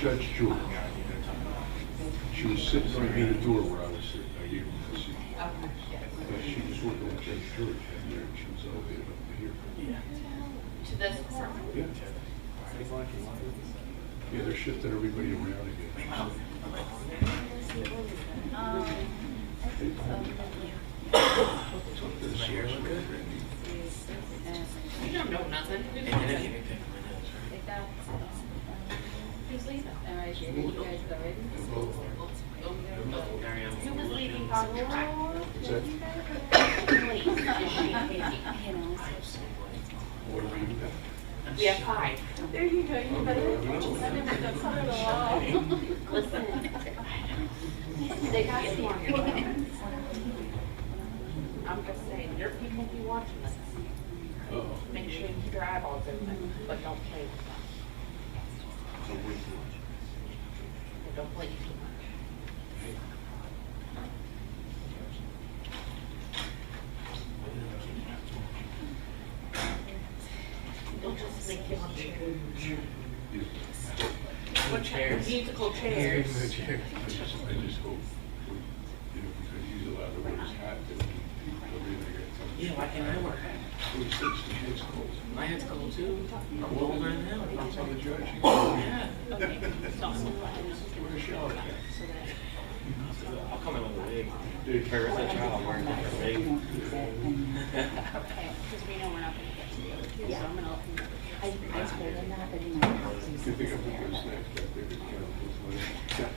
Judge George. She was sitting right near the door where I was sitting. I gave her the seat. But she was working with Judge George and there, and she was elevated up to here. To this room? Yeah. Yeah, they're shifting everybody around again. You don't know nothing. Who's leaving? Who was leaving on the track? Is that, Please, is she taking? what are you at? We have 5. There you go. You better Listen. They got you on your phone. I'm just saying, your people be watching this. Oh. Make sure you keep your eyeballs open, but don't play with them. Don't blink too much. Don't just think you want chairs. What chairs? Musical chairs. I just hope, because he's allowed to wear his hat, that Yeah, why can't I wear a hat? it's cold. My hat's cold too. I'm older than him. I'm telling the judge. Yeah. Wear a shower cap. I'll come in with a wig. Dude, For a trial, I'm wearing a wig. Okay, because we know we're not gonna get to the other two, so I'm gonna. I told him that, but he might have. you think I'm gonna go snacks back there to count this money? Yeah.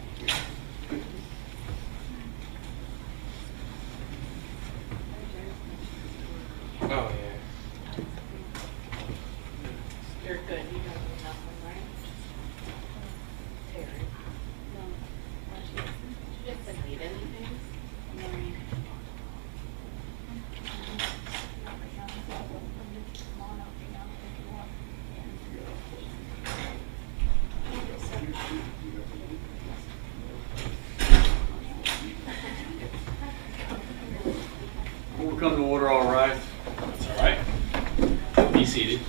come to order, all right? That's all right. Be seated.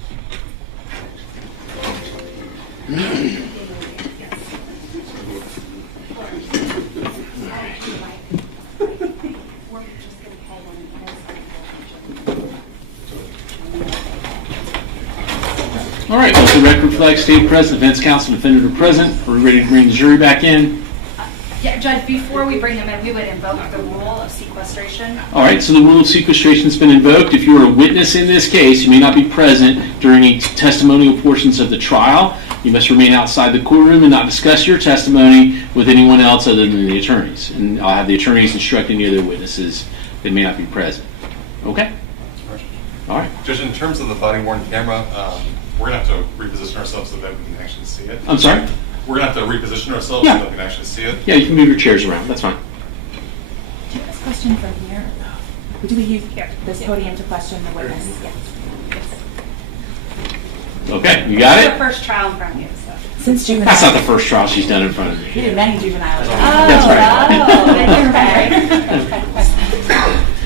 All right, let the record reflect State President, Defense Counsel, Defendant are present. Are we ready to bring the jury back in? Yeah, Judge, before we bring them in, we would invoke the rule of sequestration. All right, so the rule of sequestration has been invoked. If you are a witness in this case, you may not be present during any testimonial portions of the trial. You must remain outside the courtroom and not discuss your testimony with anyone else other than the attorneys. And I'll have the attorneys instruct any other witnesses that may not be present. Okay? All right. Judge, in terms of the body-worn camera, we're going to have to reposition ourselves so that we can actually see it. I'm sorry? We're going to have to reposition ourselves Yeah. so that we can actually see it. Yeah, you can move your chairs around. That's fine. Do you have a question from here? Do we use this podium to question the witness? Yes. Okay, you got It's your it? first trial in front of you, so. Since juvenile. That's not the first trial she's done in front of We me. did many juvenile. That's right.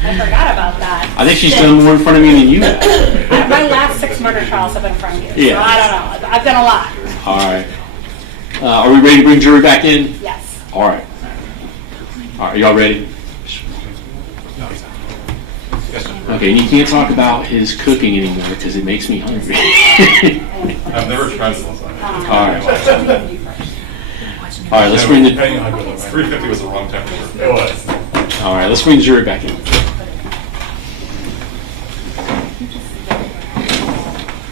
I forgot about that. I think she's done more in front of me than you have. My last 6 murder trials have been in front of you, so Yeah. I don't know. I've done a lot. All right. Are we ready to bring jury back in? Yes. All right. All right, y'all ready? Okay, and you can't talk about his cooking anymore because it makes me hungry. I've never tried this one. All right. All right, let's bring the 350 was the wrong temperature. It was. all right, let's bring the jury back in.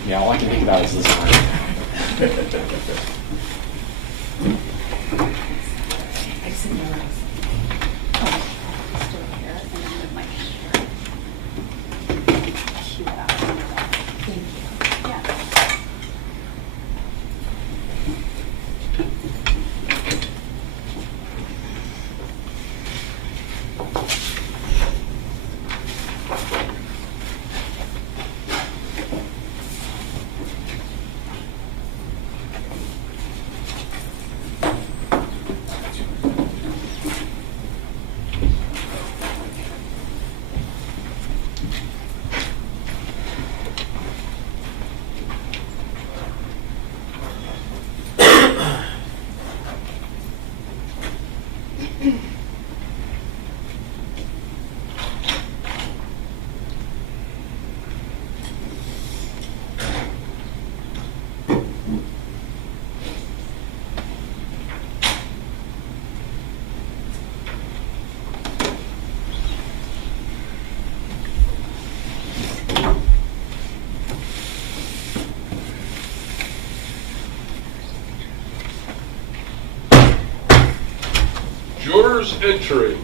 Yeah, all I can think about is this one. Jurors entering.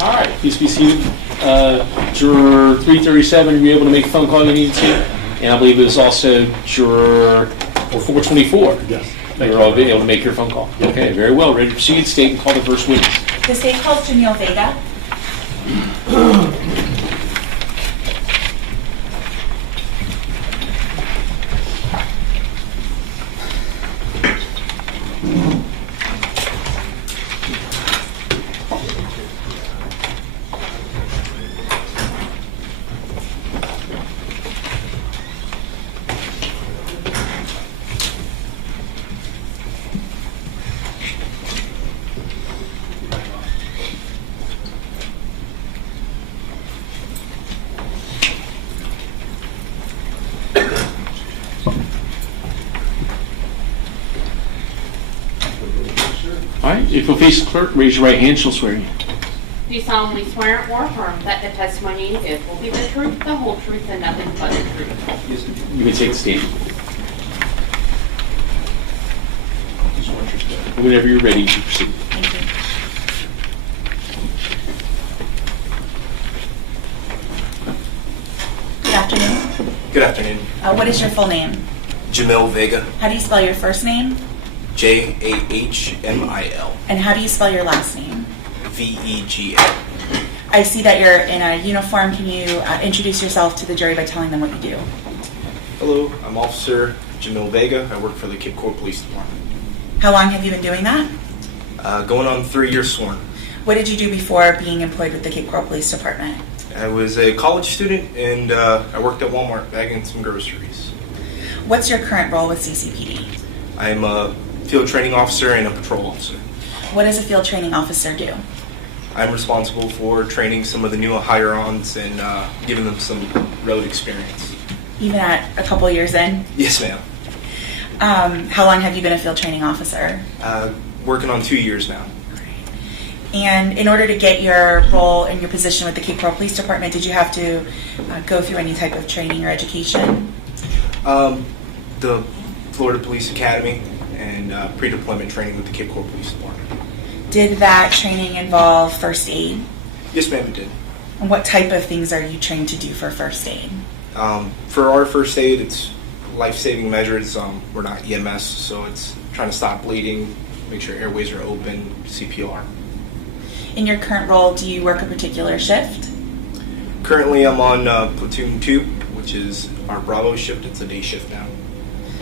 All right, please be seated. Juror 337, were you able to make a phone call you needed to? And I believe it was also juror 424. Yes. You were all able to make your phone call. Okay, very well. Ready to proceed. State and call the first witness. The state calls Jamil Vega. All right, if you'll face the clerk, raise your right hand, she'll swear you. Do solemnly swear or affirm that the testimony you give will be the truth, the whole truth, and nothing but the truth? You can take the stand. Whenever you're ready, you can proceed. Thank you. Good afternoon. Good afternoon. What is your full name? Jamil Vega, How do you spell your first name? Jahmil, And how do you spell your last name? Vega. I see that you're in a uniform. Can you introduce yourself to the jury by telling them what you do? Hello, I'm Officer Jamil Vega. I work for the Cape Coral Police Department. How long have you been doing that? Going on 3 years sworn. What did you do before being employed with the Cape Coral Police Department? I was a college student and I worked at Walmart bagging some groceries. What's your current role with CCPD? I'm a field training officer and a patrol officer. What does a field training officer do? I'm responsible for training some of the new hire-ons and giving them some road experience. Even at a couple years in? Yes, ma'am. How long have you been a field training officer? Working on 2 years now. And in order to get your role and your position with the Cape Coral Police Department, did you have to go through any type of training or education? The Florida Police Academy and pre-deployment training with the Cape Coral Police Department. Did that training involve first aid? Yes, ma'am, it did. And what type of things are you trained to do for first aid? For our first aid, it's life-saving measures. We're not EMS, so it's trying to stop bleeding, make sure airways are open, CPR. In your current role, do you work a particular shift? Currently, I'm on Platoon 2, which is our Bravo shift. It's a day shift now.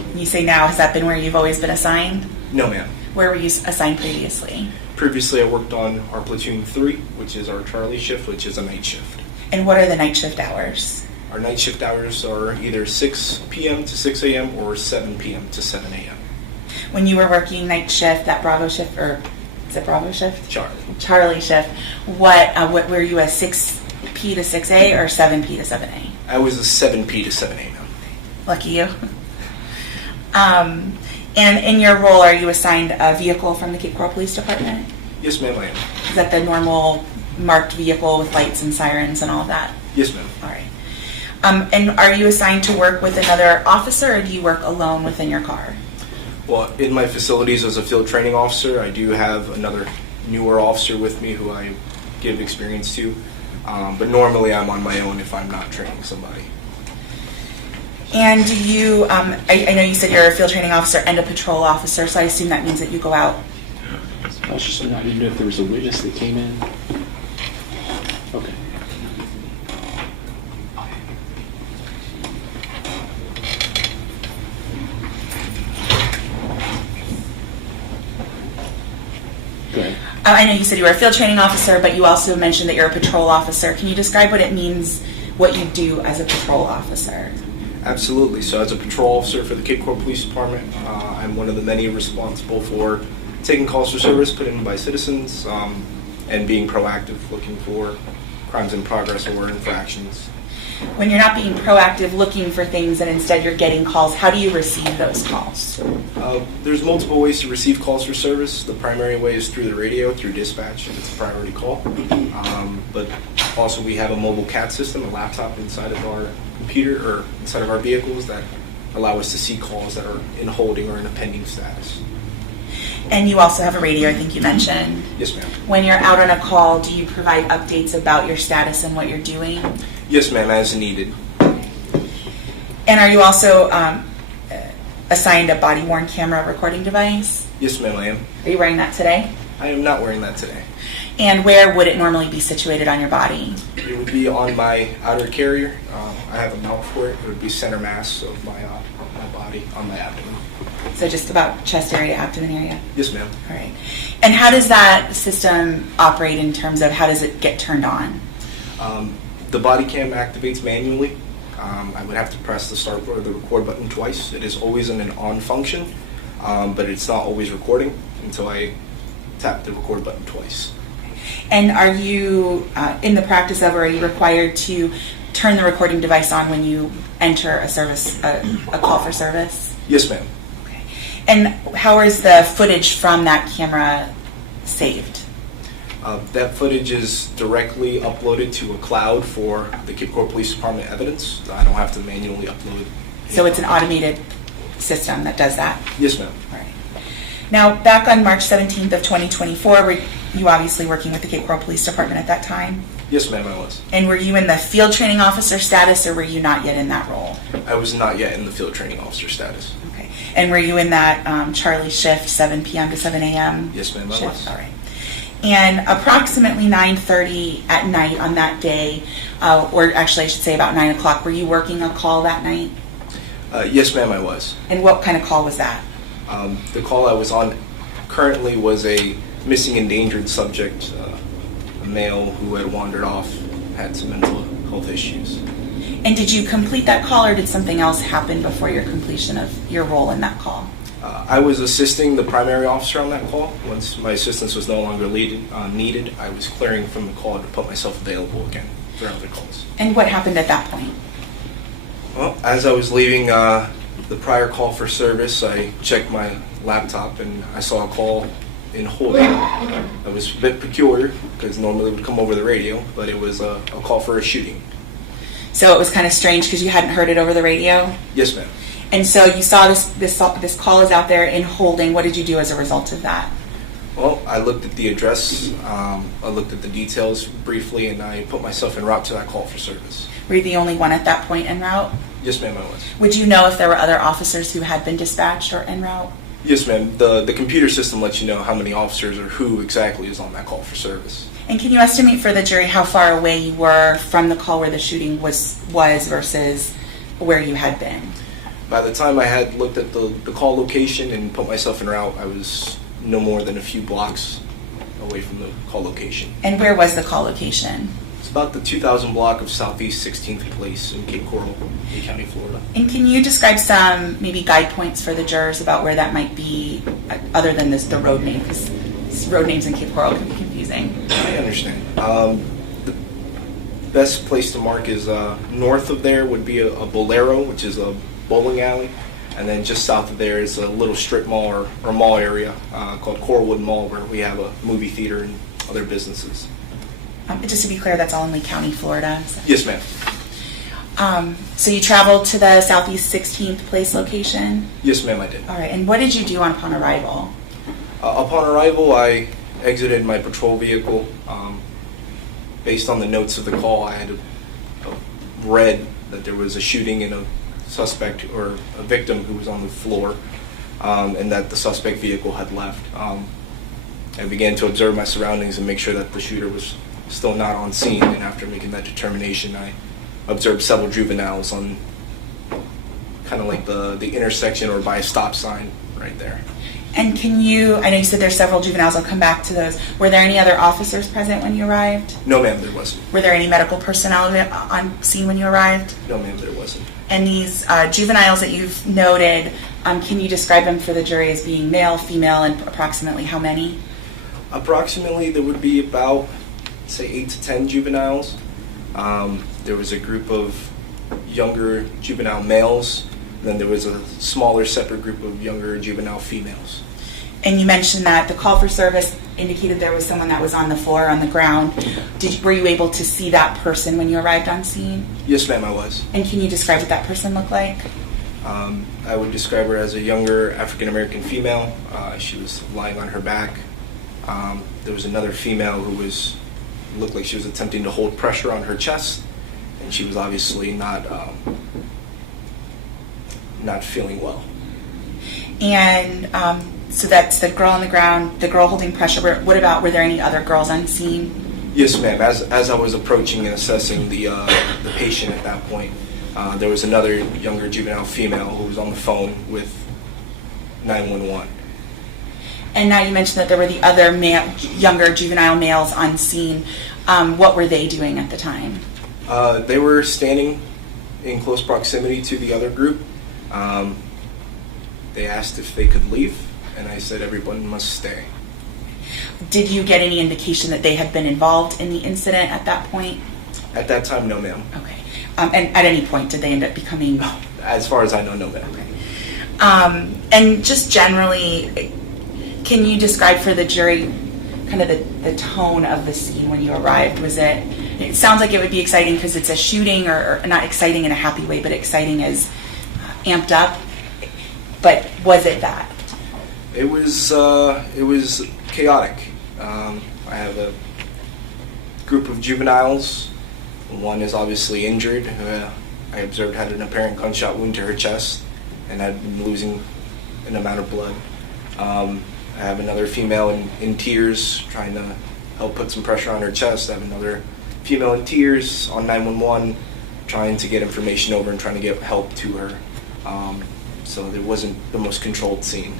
When you say now, has that been where you've always been assigned? No, ma'am. Where were you assigned previously? Previously, I worked on our Platoon 3, which is our Charlie shift, which is a night shift. And what are the night shift hours? Our night shift hours are either 6 p.m. to 6 a.m. or 7 p.m. to 7 a.m. When you were working night shift, that Bravo shift, or is it Bravo shift? Charlie shift. What were you a 6p to 6a or 7p to 7a? I was a 7p to 7 a.m. Lucky you. And in your role, are you assigned a vehicle from the Cape Coral Police Department? Yes, ma'am, I am. Is that the normal marked vehicle with lights and sirens and all of that? Yes, ma'am. All right. And are you assigned to work with another officer, or do you work alone within your car? Well, in my facilities as a field training officer, I do have another newer officer with me who I give experience to. But normally I'm on my own if I'm not training somebody. And do you, I know you said you're a field training officer and a patrol officer, so I assume that means that you go out. I didn't know if there was a witness that came in. Okay. Go ahead. I know you said you were a field training officer, but you also mentioned that you're a patrol officer. Can you describe what it means, what you do as a patrol officer? Absolutely. So as a patrol officer for the Cape Coral Police Department, I'm one of the many responsible for taking calls for service put in by citizens and being proactive, looking for crimes in progress or infractions. When you're not being proactive looking for things and instead you're getting calls, how do you receive those calls? There's multiple ways to receive calls for service. The primary way is through the radio, through dispatch, if it's a priority call. But also we have a mobile CAT system, a laptop inside of our computer or inside of our vehicles that allow us to see calls that are in holding or in a pending status. And you also have a radio, I think you mentioned. Yes, ma'am. When you're out on a call, do you provide updates about your status and what you're doing? Yes, ma'am, as needed. And are you also assigned a body-worn camera recording device? Yes, ma'am, I am. Are you wearing that today? I am not wearing that today. And where would it normally be situated on your body? It would be on my outer carrier. I have a mount for it. It would be center mass of my body on my abdomen. So just about chest area, abdomen area? Yes, ma'am. All right. And how does that system operate in terms of how does it get turned on? The body cam activates manually. I would have to press the start or the record button twice. It is always in an on function, but it's not always recording until I tap the record button twice. And are you in the practice of, or are you required to turn the recording device on when you enter a service, a call for service? Yes, ma'am. Okay. And how is the footage from that camera saved? That footage is directly uploaded to a cloud for the Cape Coral Police Department evidence. I don't have to manually upload. So it's an automated system that does that? Yes, ma'am. All right. Now, back on March 17th of 2024, were you obviously working with the Cape Coral Police Department at that time? Yes, ma'am, I was. And were you in the field training officer status, or were you not yet in that role? I was not yet in the field training officer status. Okay. And were you in that Charlie shift, 7 p.m. to 7 a.m.? Yes, ma'am, I shift? was. All right. And approximately 9:30 at night on that day, or actually I should say about 9 o'clock, were you working a call that night? Yes, ma'am, I was. And what kind of call was that? The call I was on currently was a missing endangered subject, a male who had wandered off, had some mental health issues. And did you complete that call, or did something else happen before your completion of your role in that call? I was assisting the primary officer on that call. Once my assistance was no longer needed, I was clearing from the call to put myself available again for other calls. And what happened at that point? Well, as I was leaving the prior call for service, I checked my laptop and I saw a call in holding. It was a bit peculiar because normally it would come over the radio, but it was a call for a shooting. So it was kind of strange because you hadn't heard it over the radio? Yes, ma'am. And so you saw this call is out there in holding. What did you do as a result of that? Well, I looked at the address, I looked at the details briefly, and I put myself en route to that call for service. Were you the only one at that point en route? Yes, ma'am, I was. Would you know if there were other officers who had been dispatched or en route? Yes, ma'am. The computer system lets you know how many officers or who exactly is on that call for service. And can you estimate for the jury how far away you were from the call where the shooting was versus where you had been? By the time I had looked at the call location and put myself en route, I was no more than a few blocks away from the call location. And where was the call location? It's about the 2000 block of Southeast 16th Place in Cape Coral, Lee County, Florida. And can you describe some maybe guide points for the jurors about where that might be, other than the road name? Because road names in Cape Coral can be confusing. I understand. The best place to mark is north of there would be a Bolero, which is a bowling alley, and then just south of there is a little strip mall or mall area called Coralwood Mall, where we have a movie theater and other businesses. Just to be clear, that's all in Lee County, Florida? Yes, ma'am. So you traveled to the Southeast 16th Place location? Yes, ma'am, I did. All right, and what did you do upon arrival? Upon arrival, I exited my patrol vehicle. Based on the notes of the call, I had read that there was a shooting and a suspect or a victim who was on the floor, and that the suspect vehicle had left. I began to observe my surroundings and make sure that the shooter was still not on scene, and after making that determination, I observed several juveniles on kind of like the intersection or by a stop sign right there. And I know you said there's several juveniles, I'll come back to those. Were there any other officers present when you arrived? No, ma'am, there wasn't. Were there any medical personnel on scene when you arrived? No, ma'am, there wasn't. And these juveniles that you've noted, can you describe them for the jury as being male, female, and approximately how many? Approximately, there would be about, say, 8 to 10 juveniles. There was a group of younger juvenile males, and then there was a smaller separate group of younger juvenile females. And you mentioned that the call for service indicated there was someone that was on the floor, on the ground. Were you able to see that person when you arrived on scene? Yes, ma'am, I was. And can you describe what that person looked like? I would describe her as a younger African-American female. She was lying on her back. There was another female who looked like she was attempting to hold pressure on her chest, and she was obviously not feeling well. And so that's the girl on the ground, the girl holding pressure. Were there any other girls on scene? Yes, ma'am. As I was approaching and assessing the patient at that point, there was another younger juvenile female who was on the phone with 911. And now you mentioned that there were the other younger juvenile males on scene. What were they doing at the time? They were standing in close proximity to the other group. They asked if they could leave, and I said everyone must stay. Did you get any indication that they had been involved in the incident at that point? At that time, no, ma'am. Okay. And at any point, did they end up becoming... As far as I know, no, ma'am. Okay. And just generally, can you describe for the jury kind of the tone of the scene when you arrived? It sounds like it would be exciting because it's a shooting, or not exciting in a happy way, but exciting as amped up. But was it that? It was chaotic. I have a group of juveniles. One is obviously injured. I observed had an apparent gunshot wound to her chest and had been losing an amount of blood. I have another female in tears, trying to help put some pressure on her chest. I have another female in tears on 911, trying to get information over and trying to get help to her. So there wasn't the most controlled scene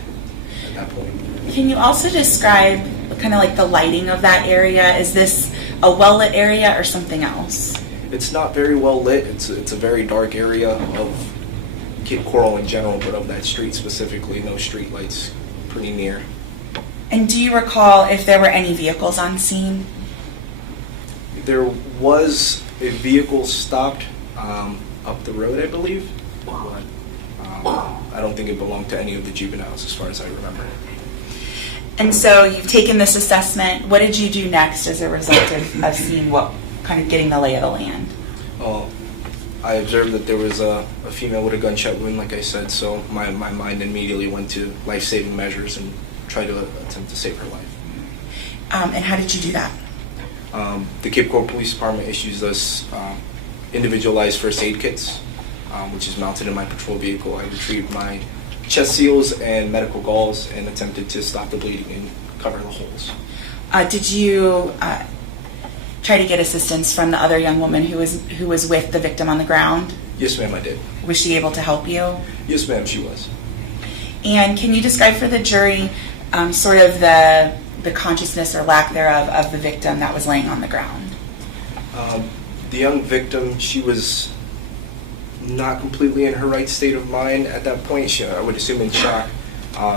at that point. Can you also describe kind of like the lighting of that area? Is this a well-lit area or something else? It's not very well lit. It's a very dark area of Cape Coral in general, but of that street specifically, no street lights pretty near. And do you recall if there were any vehicles on scene? There was a vehicle stopped up the road, I believe. But, I don't think it belonged to any of the juveniles as far as I remember. And so you've taken this assessment. What did you do next as a result of seeing what, kind of getting the lay of the land? I observed that there was a female with a gunshot wound, like I said, so my mind immediately went to life-saving measures and tried to attempt to save her life. And how did you do that? The Cape Coral Police Department issues us individualized first aid kits, which is mounted in my patrol vehicle. I retrieved my chest seals and medical gauze and attempted to stop the bleeding and cover the holes. Did you try to get assistance from the other young woman who was with the victim on the ground? Yes, ma'am, I did. Was she able to help you? Yes, ma'am, she was. And can you describe for the jury sort of the consciousness or lack thereof of the victim that was laying on the ground? The young victim, she was not completely in her right state of mind at that point. I would assume in shock.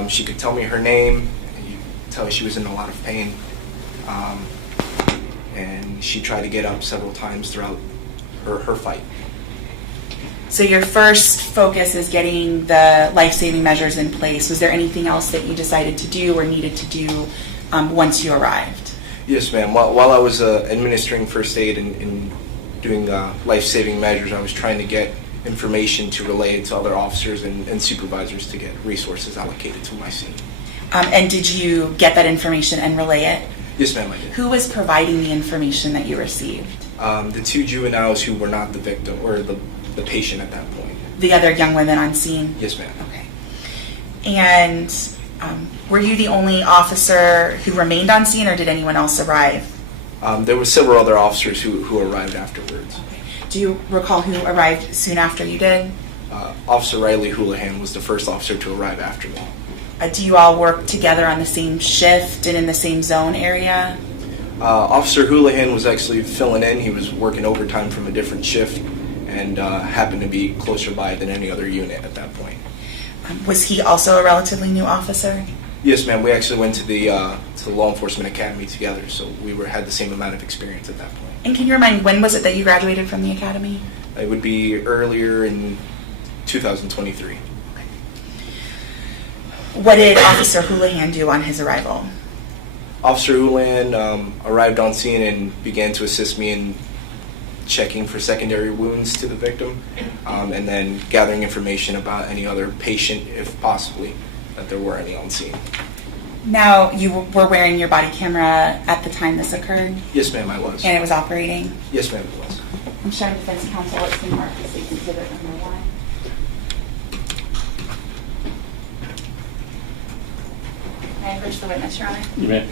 She could tell me her name, and you could tell she was in a lot of pain. And she tried to get up several times throughout her fight. So your first focus is getting the life-saving measures in place. Was there anything else that you decided to do or needed to do once you arrived? Yes, ma'am. While I was administering first aid and doing life-saving measures, I was trying to get information to relay it to other officers and supervisors to get resources allocated to my scene. And did you get that information and relay it? Yes, ma'am, I did. Who was providing the information that you received? The two juveniles who were not the victim or the patient at that point. The other young women on scene? Yes, ma'am. Okay. And were you the only officer who remained on scene, or did anyone else arrive? There were several other officers who arrived afterwards. Okay. Do you recall who arrived soon after you did? Officer Riley Houlihan was the first officer to arrive after me. Do you all work together on the same shift and in the same zone area? Officer Houlihan was actually filling in. He was working overtime from a different shift and happened to be closer by than any other unit at that point. Was he also a relatively new officer? Yes, ma'am. We actually went to the Law Enforcement Academy together, so we had the same amount of experience at that point. And can you remind me, when was it that you graduated from the academy? It would be earlier in 2023. What did Officer Houlihan do on his arrival? Officer Houlihan arrived on scene and began to assist me in checking for secondary wounds to the victim, and then gathering information about any other patient, if possibly, that there were any on scene. Now, you were wearing your body camera at the time this occurred? Yes, ma'am, I was. And it was operating? Yes, ma'am, it was. I'm showing defense counsel what's been marked as exhibit number 1. May I approach the witness, Your Honor? You may.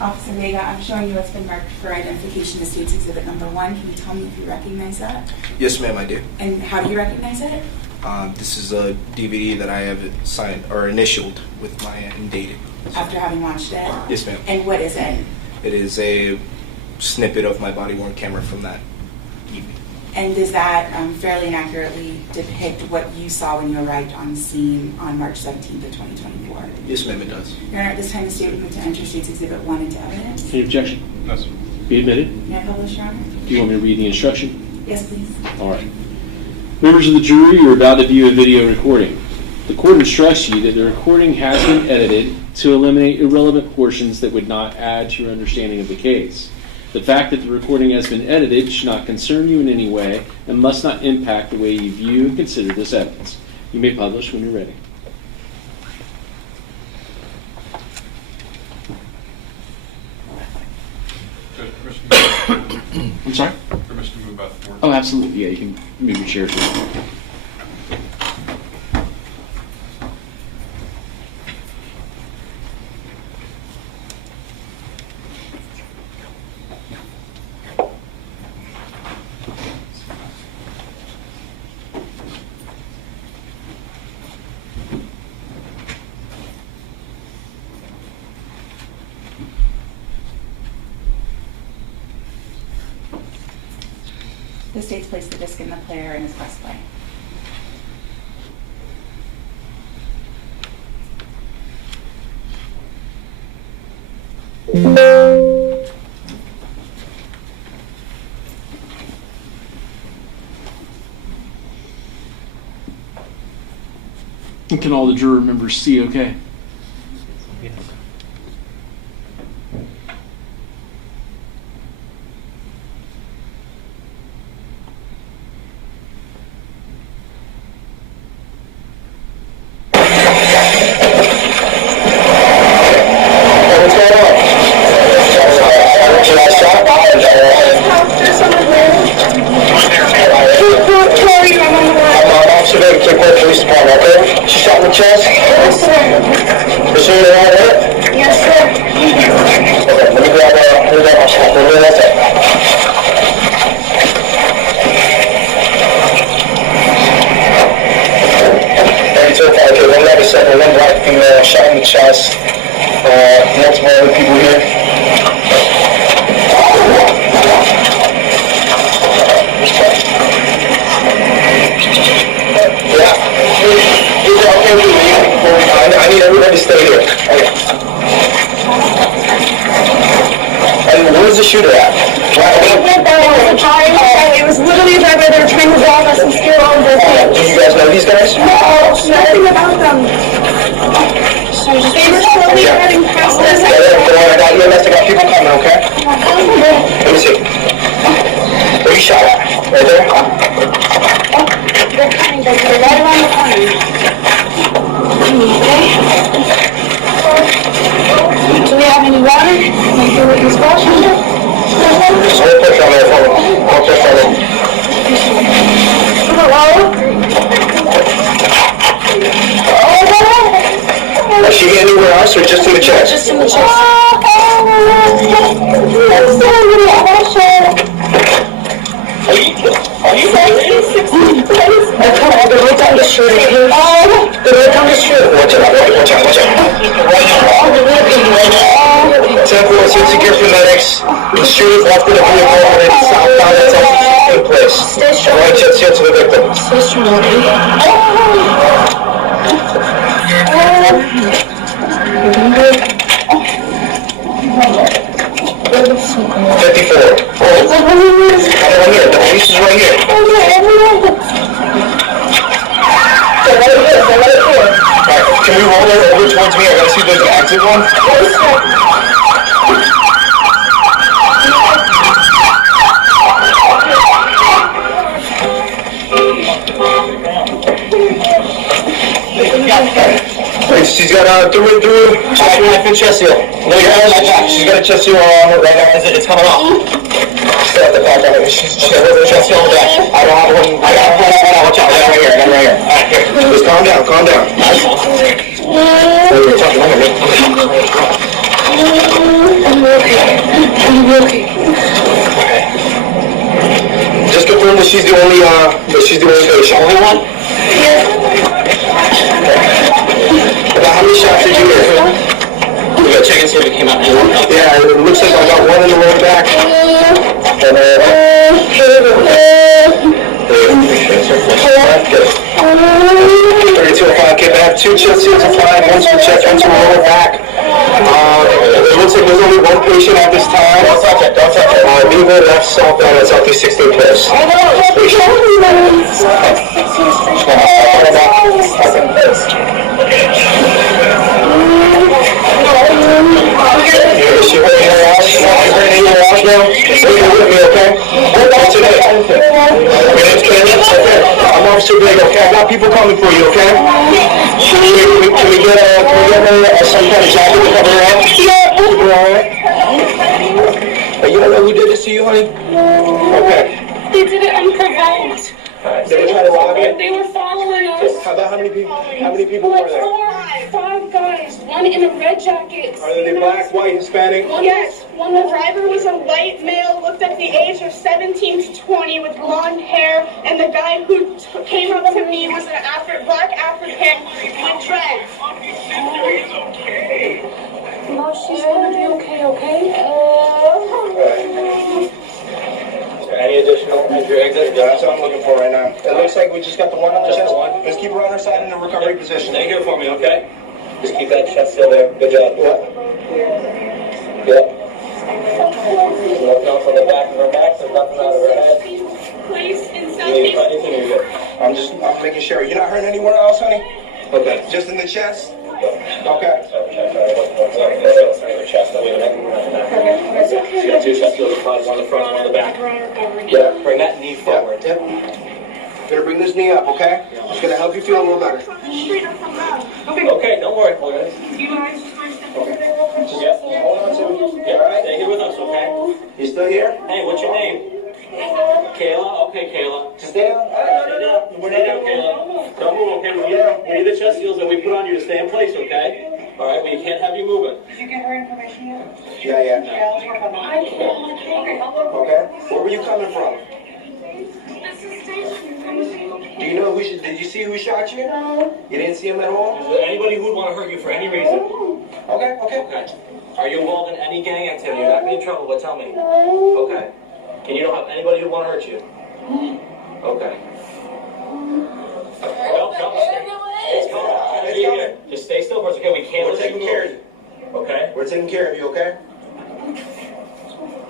Officer Vega, I'm showing you what's been marked for identification as state's exhibit number 1. Can you tell me if you recognize that? Yes, ma'am, I do. And how do you recognize it? This is a DVD that I have signed or initialed with my and dated. After having watched it? Yes, ma'am. And what is it? It is a snippet of my body-worn camera from that evening. And does that fairly and accurately depict what you saw when you arrived on scene on March 17th of 2024? Yes, ma'am, it does. Your Honor, at this time, the state would move to enter state's exhibit 1 into evidence. Any objection? No, sir. Be admitted. May I publish, Your Honor? Do you want me to read the instruction? Yes, please. All right. Members of the jury, you're about to view a video recording. The court instructs you that the recording has been edited to eliminate irrelevant portions that would not add to your understanding of the case. The fact that the recording has been edited should not concern you in any way and must not impact the way you view and consider this evidence. You may publish when you're ready. Judge, permission I'm sorry? permission to move out the board. Oh, absolutely. Yeah, you can move your chair to the The state's placed the disc in the player and is press play. And can all the juror members see okay? Yes. What's going on? Should I stop? Officer, very quick word, police department, okay? She shot in the chest? Yes, sir. You sure you don't have it? Yes, sir. Okay, let me grab my shot. Let me that's it. Okay, one letter second, one black female shot in the chest. Multiple other people here. Yeah. Is it okay with you? I need everybody to stay here. Okay. And where's the shooter at? It was literally right where they were trying to rob us and steal all of their things. Do you guys know these guys? No, nothing about them. They were slowly heading past us. I got EMS, I got people coming, okay? Let me see. Where you shot at? Right there? They're coming, they're right around the corner. Do we have any water? Can I do what you're supposed to do? Just hold pressure on there for me. Hold pressure on there. Is she anywhere else or just in the chest? Just in the chest. Are you serious? Come on, they're right down the street. They're right down the street. Watch out, watch out, watch out. Right now. 10-4, 60 gear for medics. The shooters left in the vehicle and it's southbound. That's all in place. Right chest here to the victim. 54. Oh, right here. The police is right here. Alright, can we roll over towards me? I gotta see if there's an exit one. She's got through chest knife and chest seal. No, you're not like that. She's got a chest seal on her right now. It's coming off. She's got the back on it. She's got a chest seal on the back. I don't have one. I got one. Watch out. I got it right here. I got it right here. Alright, here. Just calm down. Calm down. Just confirm that she's the only patient. Only one? About how many shots did you hear? We gotta check and see if it came out. Yeah, it looks like I got one in the lower back. And good. 3205, okay, I have 2 chest seals applied, 1 to the chest, 1 to the lower back. It looks like there's only 1 patient at this time. Don't touch it, don't touch it. Leave it left southbound at Southeast 16th place. Is she holding her arms? She's holding her arms now? Stay with me, okay? What's your name? My name's Kayla. Okay. I'm Officer Big, okay? I got people coming for you, okay? Can we get some kind of jacket to cover her up? Yeah. You alright? You don't know who did this to you, honey? Okay. They did it unprovoked. They were trying to rob you? They were following us. How many people were there? 5 guys. One in a red jacket. Are they black, white, Hispanic? Yes. One, the driver was a white male, looked at the age of 17 to 20 with blonde hair, and the guy who came up to me was an black African with dreads. No, she's gonna be okay, okay? Any additional injury exit? Yeah, that's what I'm looking for right now. It looks like we just got the one on the chest. Let's keep her on her side in the recovery position. Stay here for me, okay? Just keep that chest still there. Good job. Good. Nothing else on the back of her neck, there's nothing out of her head. Please, in You need anything, you're good. I'm making sure. You're not hurting anywhere else, honey? Okay. Just in the chest? Okay. Sorry, chest, that way the neck and the back. You got 2 chest seals, one in the front, one in the back. Yeah, bring that knee forward. Yep. Gonna bring this knee up, okay? It's gonna help you feel a little better. Okay, don't worry. Okay. Just hold on to it. Yeah, Alright? stay here with us, okay? You still here? Hey, what's your name? Kayla? Okay, Kayla. Stay down. Stay down. Stay down, Kayla. Don't move, okay? We need the chest seals that we put on you to stay in place, okay? All right, we can't have you moving. Did you get her information yet? Yeah. Yeah, let's work on that. I can't. Okay. Where were you coming from? This is station. Do you know did you see who shot you? No. You didn't see him at all? Is there anybody who would want to hurt you for any reason? Okay. Okay. Are you involved in any gang activity? You're not going to be in trouble, but tell me. No. Okay. And you don't have anybody who would want to hurt you? Okay. No. It's coming. Here. Just stay still for us, okay? We can't We're let taking you care of move. you. Okay? We're taking care of you, okay?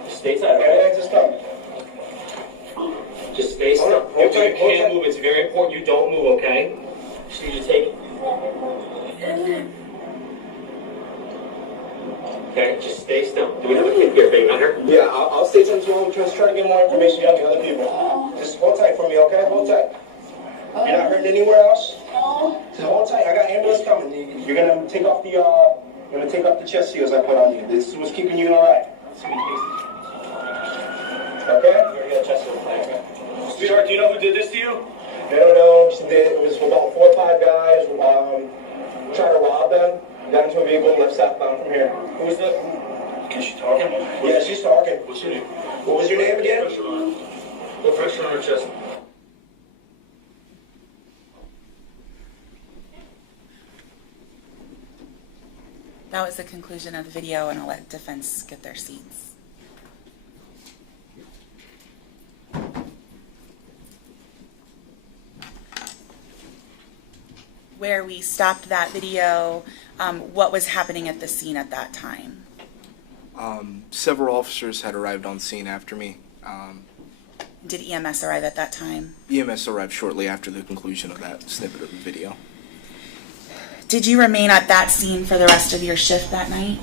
Just stay tight, okay? Everything's just coming. Just stay still. Hold You tight. can't move. It's very important you don't move, okay? Just need to take... Okay, just stay still. Do we have a kid here, baby? Hunter? Yeah, I'll stay tuned to him. Just try to get more information on the other people. Just hold tight for me, okay? Hold tight. You're not hurting anywhere else? No. Just hold tight. I got ambulance coming. You're gonna take off the chest seals I put on you. This is what's keeping you alright. Okay? You already got a chest seal, okay? Sweetheart, do you know who did this to you? No. It was about 4 or 5 guys trying to rob them. Got into a vehicle and left southbound from here. Who's the... Is she talking? Yeah, she's talking. What's your name? What was your name again? Put pressure on her chest. That was the conclusion of the video, and I'll let defense get their seats. Where we stopped that video, what was happening at the scene at that time? Several officers had arrived on scene after me. Did EMS arrive at that time? EMS arrived shortly after the conclusion of that snippet of the video. Did you remain at that scene for the rest of your shift that night?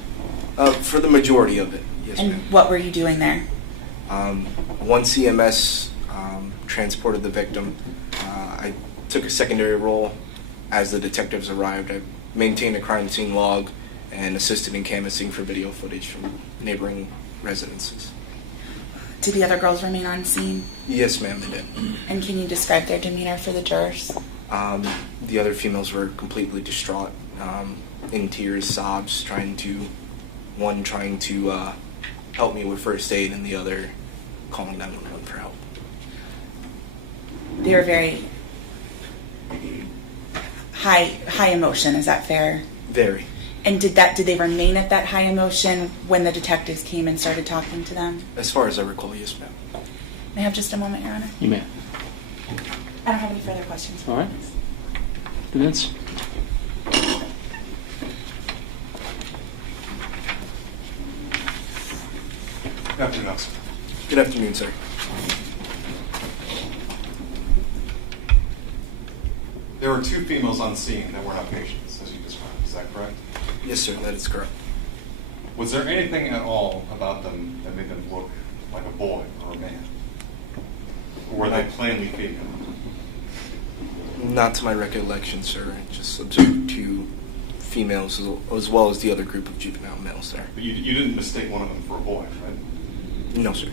For the majority of it, yes, And ma'am. what were you doing there? Once EMS transported the victim, I took a secondary role. As the detectives arrived, I maintained a crime scene log and assisted in canvassing for video footage from neighboring residences. Did the other girls remain on scene? Yes, ma'am, they did. And can you describe their demeanor for the jurors? The other females were completely distraught, in tears, sobs, one trying to help me with first aid, and the other calling 911 for help. They were very high emotion, is that fair? Very. And did they remain at that high emotion when the detectives came and started talking to them? As far as I recall, yes, ma'am. May I have just a moment, Your Honor? You may. I don't have any further questions. All right. Defense? Good afternoon, officer. Good afternoon, sir. There were 2 females on scene that were not patients, as you described. Is that correct? Yes, sir, that is correct. Was there anything at all about them that made them look like a boy or a man? Or were they plainly female? Not to my recollection, sir. I just observed 2 females as well as the other group of juvenile males there. But you didn't mistake one of them for a boy, right? No, sir.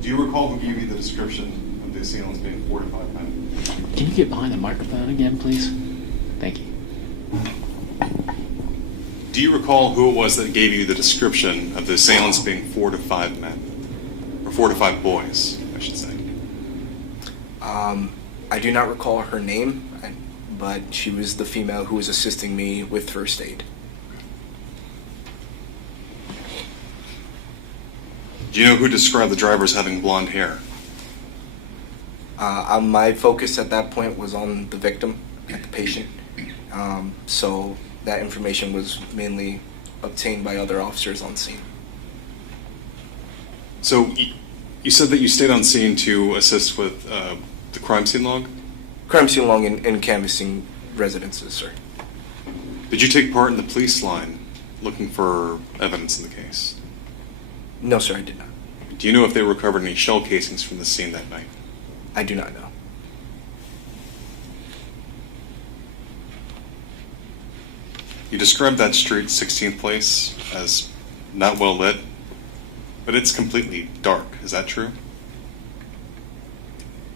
Do you recall who gave you the description of the assailants being 4 to 5 men? Can you get behind the microphone again, please? Thank you. Do you recall who it was that gave you the description of the assailants being 4 to 5 men? Or 4 to 5 boys, I should say. I do not recall her name, but she was the female who was assisting me with first aid. Do you know who described the driver as having blonde hair? My focus at that point was on the victim, at the patient. So that information was mainly obtained by other officers on scene. So you said that you stayed on scene to assist with the crime scene log? Crime scene log and canvassing residences, sir. Did you take part in the police line looking for evidence in the case? No, sir, I did not. Do you know if they recovered any shell casings from the scene that night? I do not know. You described that street, 16th Place, as not well lit, but it's completely dark. Is that true?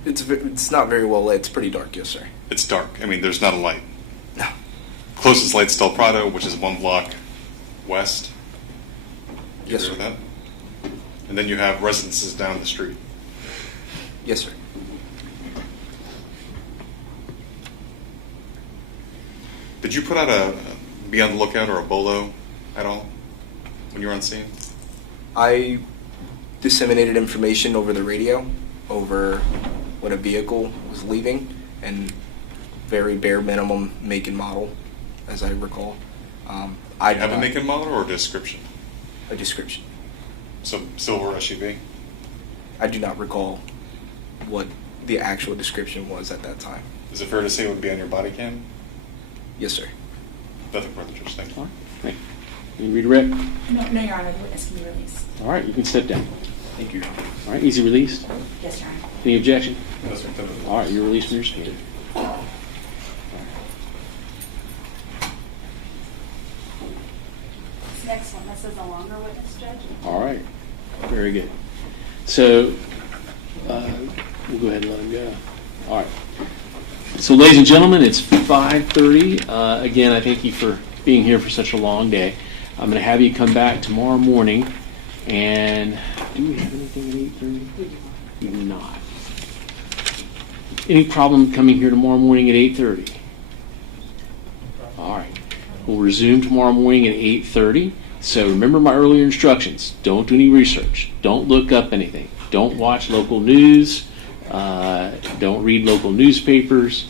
It's not very well lit. It's pretty dark, yes, sir. It's dark. I mean, there's not a light. No. Closest light's Del Prado, which is 1 block west. You Yes, agree sir. with that? And then you have residences down the street. Yes, sir. Did you put out a be on the lookout or a bolo at all when you were on scene? I disseminated information over the radio, over what a vehicle was leaving, and very bare minimum make and model, as I recall. I Have a make and model or a description? A description. So silver SUV? I do not recall what the actual description was at that time. Is it fair to say it would be on your body cam? Yes, sir. Nothing further, Judge. Thank you. All right. Thank you. You redirect? No, Your Honor, the witness can be released. All right, you can step down. Thank you, Your Honor. All right, easy released. Yes, Your Honor. Any objection? No, sir. All right, you're released from your subpoena. This next one, this is a longer witness, Judge. All right, very good. So we'll go ahead and let him go. All right. So, ladies and gentlemen, it's 5:30. Again, I thank you for being here for such a long day. I'm going to have you come back tomorrow morning. And do we have anything at 8:30? We do not. Any problem coming here tomorrow morning at 8:30? All right. We'll resume tomorrow morning at 8:30. So remember my earlier instructions. Don't do any research. Don't look up anything. Don't watch local news. Don't read local newspapers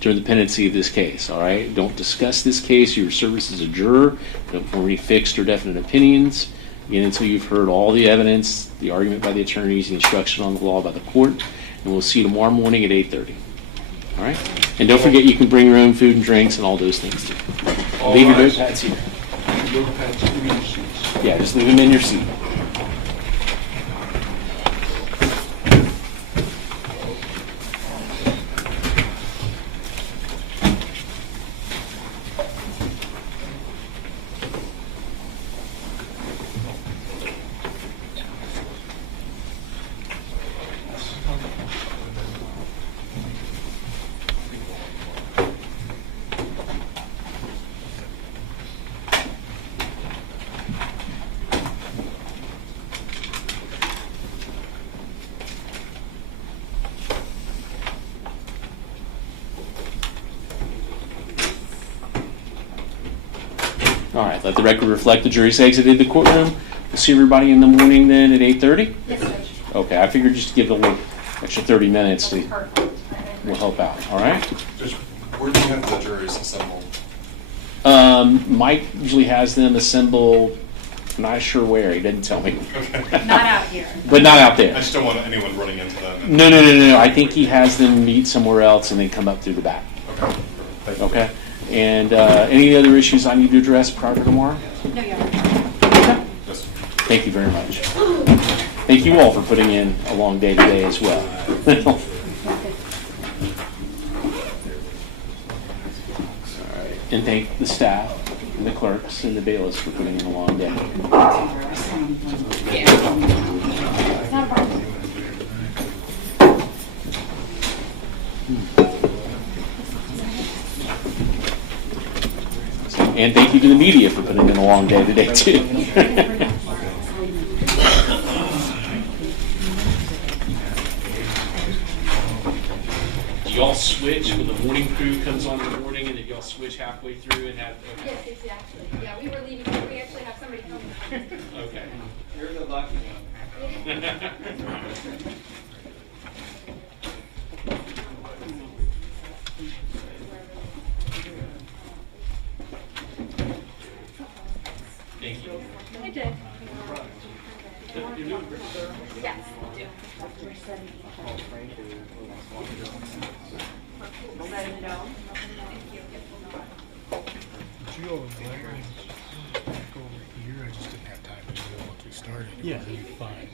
during the pendency of this case, all right? Don't discuss this case, your service as a juror. Don't form any fixed or definite opinions, again, until you've heard all the evidence, the argument by the attorneys, the instruction on the law by the court, and we'll see you tomorrow morning at 8:30, all right? And don't forget you can bring your own food and drinks and all those things, too. Leave your notepads here. Notepads in your seats. Yeah, just leave them in your seat. All right, let the record reflect the jury's exited the courtroom. We'll see everybody in the morning then at 8:30? Yes, Judge. Okay, I figured just to give it a little extra 30 minutes That's to, perfect. will help out, all right? Judge, where do you have the juries assembled? Mike usually has them assembled, not sure where, he didn't tell me. Okay. Not out here. But not out I there. just don't want anyone running into that. No. I think he has them meet somewhere else and then come up through the back, Okay. Thank you. okay? And any other issues I need to address prior to tomorrow? No, Your Honor. Okay. Yes, sir. Thank you very much. Thank you all for putting in a long day today as well. All right. And thank the staff and the clerks and the bailiffs for putting in a long day. It's not a problem. And thank you to the media for putting in a long day today, too. Do y'all switch when the morning crew comes on in the morning, and then y'all switch halfway through and have... Yes, exactly. Yeah, we were leaving, we actually have somebody coming. Okay. You're the lucky one. Thank you. I did. Yes. Did you go over there? Go over here. I just didn't have time to do it once we started. Yeah. Fine.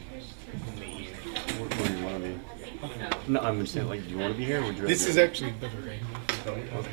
Where do you want to be? No, I'm just saying, like, do you want to be here or would you This rather- is actually better angle. Okay.